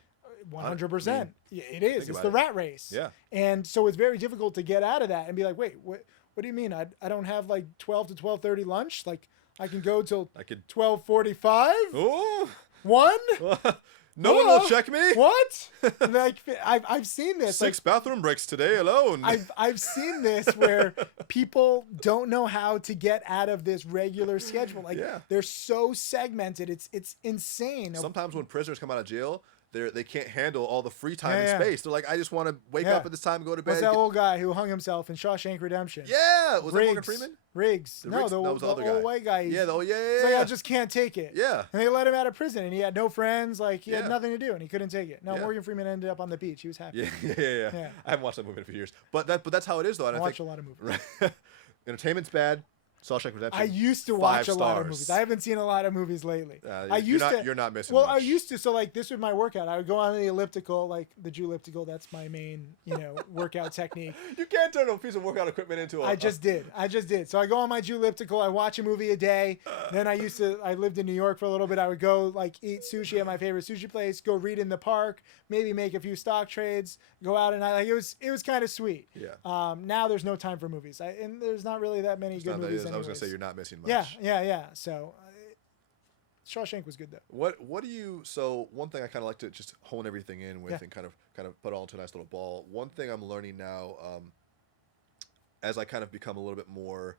100%. It is. It's the rat race. Yeah. And so it's very difficult to get out of that and be like, wait, what do you mean? I don't have like 12 to 12:30 lunch? Like I can go till 12:45? Oh. 1? No one will check me. What? Like I've seen this. 6 bathroom breaks today alone. I've seen this where people don't know how to get out of this regular schedule. Like they're so segmented. It's insane. Sometimes when prisoners come out of jail, they can't handle all the free time and space. They're like, I just want to wake up at this time and go to bed. What's that old guy who hung himself in Shawshank Redemption? Yeah, was that Morgan Freeman? Riggs. No, the other old white guy. Yeah, It's like, I just can't take it. Yeah. And they let him out of prison, and he had no friends. Like he had nothing to do, and he couldn't take it. No, Morgan Freeman ended up on the beach. He was happy. Yeah. I haven't watched that movie in a few years, but that's how it is though. And I watch a lot of movies. Entertainment's bad. Shawshank Redemption. I used to watch a lot of movies. I haven't seen a lot of movies lately. You're not missing Well, much. I used to. So like this was my workout. I would go on the elliptical, like the Jew elliptical. That's my main, workout technique. You can't turn a piece of workout equipment into a... I just did. So I go on my Jew elliptical. I watch a movie a day. Then I lived in New York for a little bit. I would go like eat sushi at my favorite sushi place, go read in the park, maybe make a few stock trades, go out, and it was kind of sweet. Yeah. Now there's no time for movies. And there's not really that many good movies. I was gonna say you're not missing much. Yeah. So Shawshank was good though. What do you? So one thing I kind of like to just hone everything in with and kind of put all into a nice little ball. One thing I'm learning now, as I kind of become a little bit more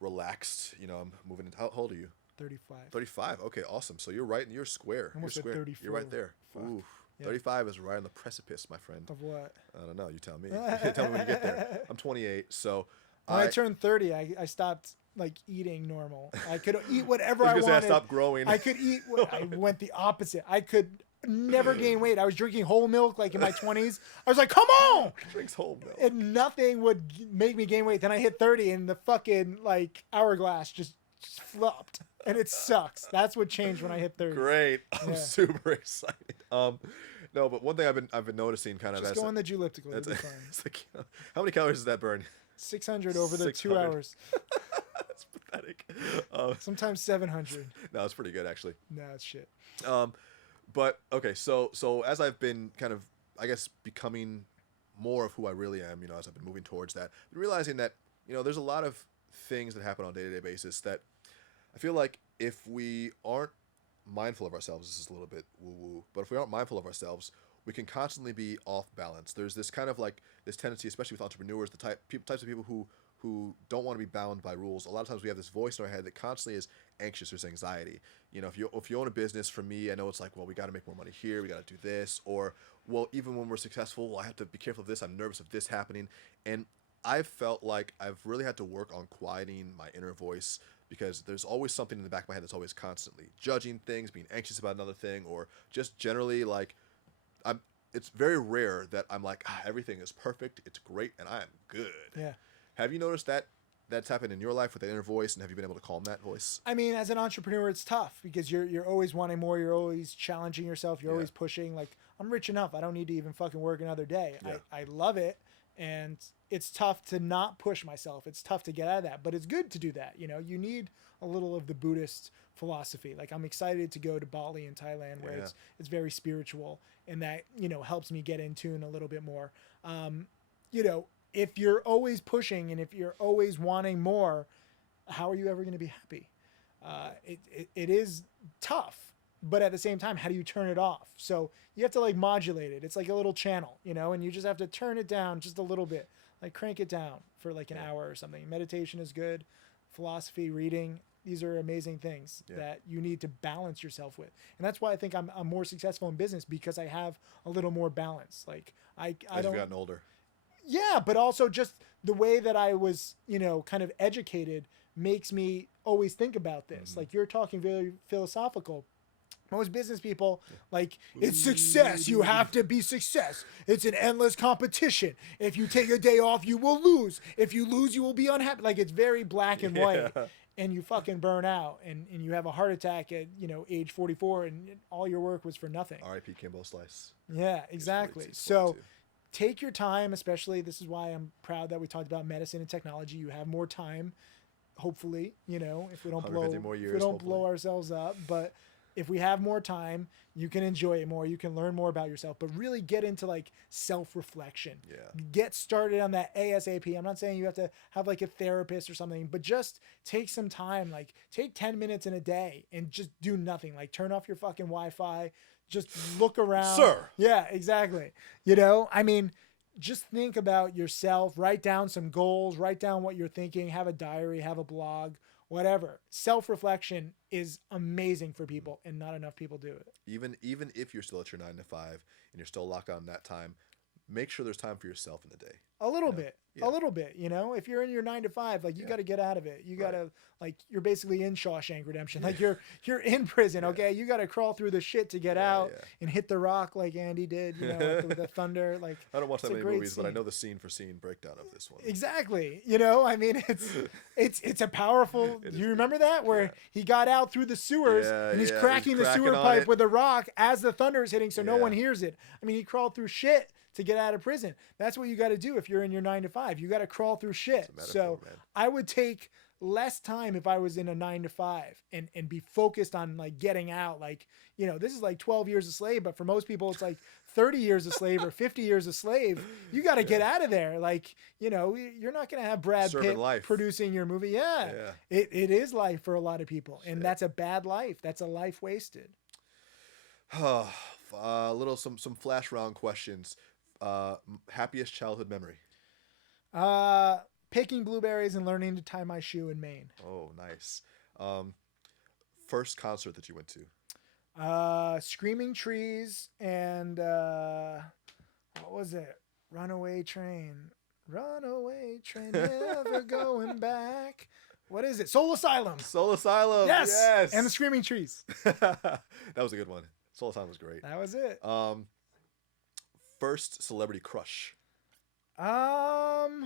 relaxed. I'm moving into. How old are you? 35. 35. Okay, awesome. So you're right. You're square. Almost you're square. 34. You're right there. Fuck. Ooh. Yeah. 35 is right on the precipice, my friend. Of what? I don't know. You tell me. Tell me when you get there. I'm 28, so when I turned 30, I stopped like eating normal. I could eat whatever I wanted. I stopped growing. I could eat. I went the opposite. I could never gain weight. I was drinking whole milk like in my 20s. I was like, come on! Drinks whole milk. And nothing would make me gain weight. Then I hit 30 and the fucking like hourglass just flopped. And it sucks. That's what changed when I hit 30. Great. I'm super excited. No, but one thing I've been noticing kind of just go on the elliptical. It's like, how many calories does that burn? 600 over the 2 hours. That's pathetic. Sometimes 700. No, it's pretty good actually. No, it's shit. But okay, so as I've been kind of, I guess, becoming more of who I really am, as I've been moving towards that, realizing that there's a lot of things that happen on a day-to-day basis that I feel like if we aren't mindful of ourselves, this is a little bit woo-woo, but if we aren't mindful of ourselves, we can constantly be off balance. There's this kind of like this tendency, especially with entrepreneurs, the types of people who don't want to be bound by rules. A lot of times we have this voice in our head that constantly is anxious. There's anxiety. If you own a business, for me, I know it's like, well, we got to make more money here. We got to do this. Or, well, even when we're successful, I have to be careful of this. I'm nervous of this happening. And I've felt like I've really had to work on quieting my inner voice, because there's always something in the back of my head that's always constantly judging things, being anxious about another thing, or just generally like it's very rare that I'm like, everything is perfect, it's great, and I am good. Yeah. Have you noticed that that's happened in your life with the inner voice, and have you been able to calm that voice? I mean, as an entrepreneur, it's tough because you're always wanting more. You're always challenging yourself. You're always pushing. Like, I'm rich enough. I don't need to even fucking work another day. Yeah. I love it. And it's tough to not push myself. It's tough to get out of that, but it's good to do that. You need a little of the Buddhist philosophy. Like, I'm excited to go to Bali in Thailand where it's very spiritual, and that, helps me get in tune a little bit more. If you're always pushing and if you're always wanting more, how are you ever going to be happy? It is tough, but at the same time, how do you turn it off? So you have to like modulate it. It's like a little channel, and you just have to turn it down just a little bit, like crank it down for like an hour or something. Meditation is good. Philosophy, reading, these are amazing things that you need to balance yourself with. And that's why I think I'm more successful in business, because I have a little more balance. Like I As don't, you've gotten older. Yeah, but also just the way that I was, kind of educated makes me always think about this. Mm-hmm. Like, you're talking very philosophical. Most business people, like, it's success. You have to be success. It's an endless competition. If you take a day off, you will lose. If you lose, you will be unhappy. Like, it's very black and white. And you fucking burn out, and you have a heart attack at, age 44, and all your work was for nothing. R.I.P. Kimbo Slice. Yeah, exactly. So take your time, especially, this is why I'm proud that we talked about medicine and technology. You have more time, hopefully, if we don't blow ourselves up. But if we have more time, you can enjoy it more. You can learn more about yourself, but really get into like self-reflection. Yeah. Get started on that ASAP. I'm not saying you have to have like a therapist or something, but just take some time, like take 10 minutes in a day and just do nothing. Like, turn off your fucking Wi-Fi. Just look around. Sir. Yeah, exactly. I mean, just think about yourself, write down some goals, write down what you're thinking, have a diary, have a blog, whatever. Self-reflection is amazing for people, and not enough people do it. Even if you're still at your 9 to 5 and you're still locked on that time, make sure there's time for yourself in the day. A little bit. Yeah. A little bit, you know, if you're in your 9 to 5, like you got to get out of it. You got to like, you're basically in Shawshank Redemption. Like you're in prison. Okay. You got to crawl through the shit to get out and hit the rock like Andy did, you know, with the thunder. Like, I don't watch that many movies, scene. but I know the scene for scene breakdown of this one. Exactly. You know, I mean, it's a powerful, do you remember that where he got out through the sewers and he's cracking the sewer pipe with a rock as the thunder is hitting. So no one hears it. I mean, he crawled through shit to get out of prison. That's what you got to do if you're in your 9 to 5. You got to crawl through shit. So I would take less time if I was in a 9 to 5 and be focused on like getting out. Like, you know, this is like 12 years a slave, but for most people it's like 30 years a slave or 50 years a slave. You got to get out of there. Like, you know, you're not going to have Brad Pitt producing your movie. It is life for a lot of people. And that's a bad life. That's a life wasted. Some flash round questions. Happiest childhood memory? Picking blueberries and learning to tie my shoe in Maine. Oh, nice. First concert that you went to? Screaming Trees and what was it? Runaway Train, never going back. What is it? Soul Asylum. Soul Asylum. Yes. And the Screaming Trees. That was a good one. Soul Asylum was great. That was it. First celebrity crush? I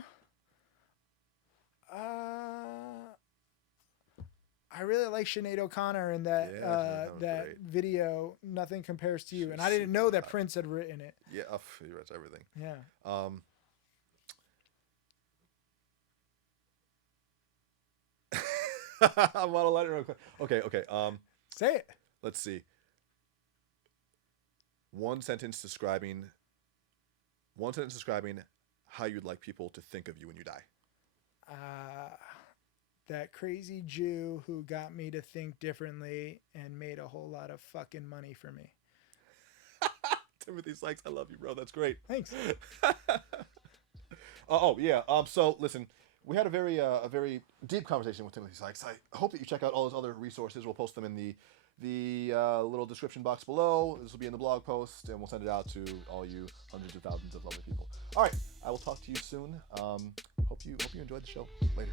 really like Sinead O'Connor in that video, Nothing Compares to You. And I didn't know that Prince had written it. Yeah, he writes everything. Yeah. I want to let it know. Okay. Say it. Let's see. One sentence describing how you'd like people to think of you when you die. That crazy Jew who got me to think differently and made a whole lot of fucking money for me. Timothy Sykes, I love you, bro. That's great. Thanks. So listen, we had a very deep conversation with Timothy Sykes. I hope that you check out all those other resources. We'll post them in the little description box below. This will be in the blog post, and we'll send it out to all you hundreds of thousands of lovely people. All right, I will talk to you soon. Hope you enjoyed the show. Later.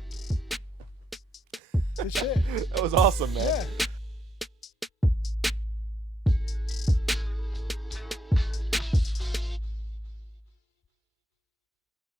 Good shit. That was awesome, man. Yeah.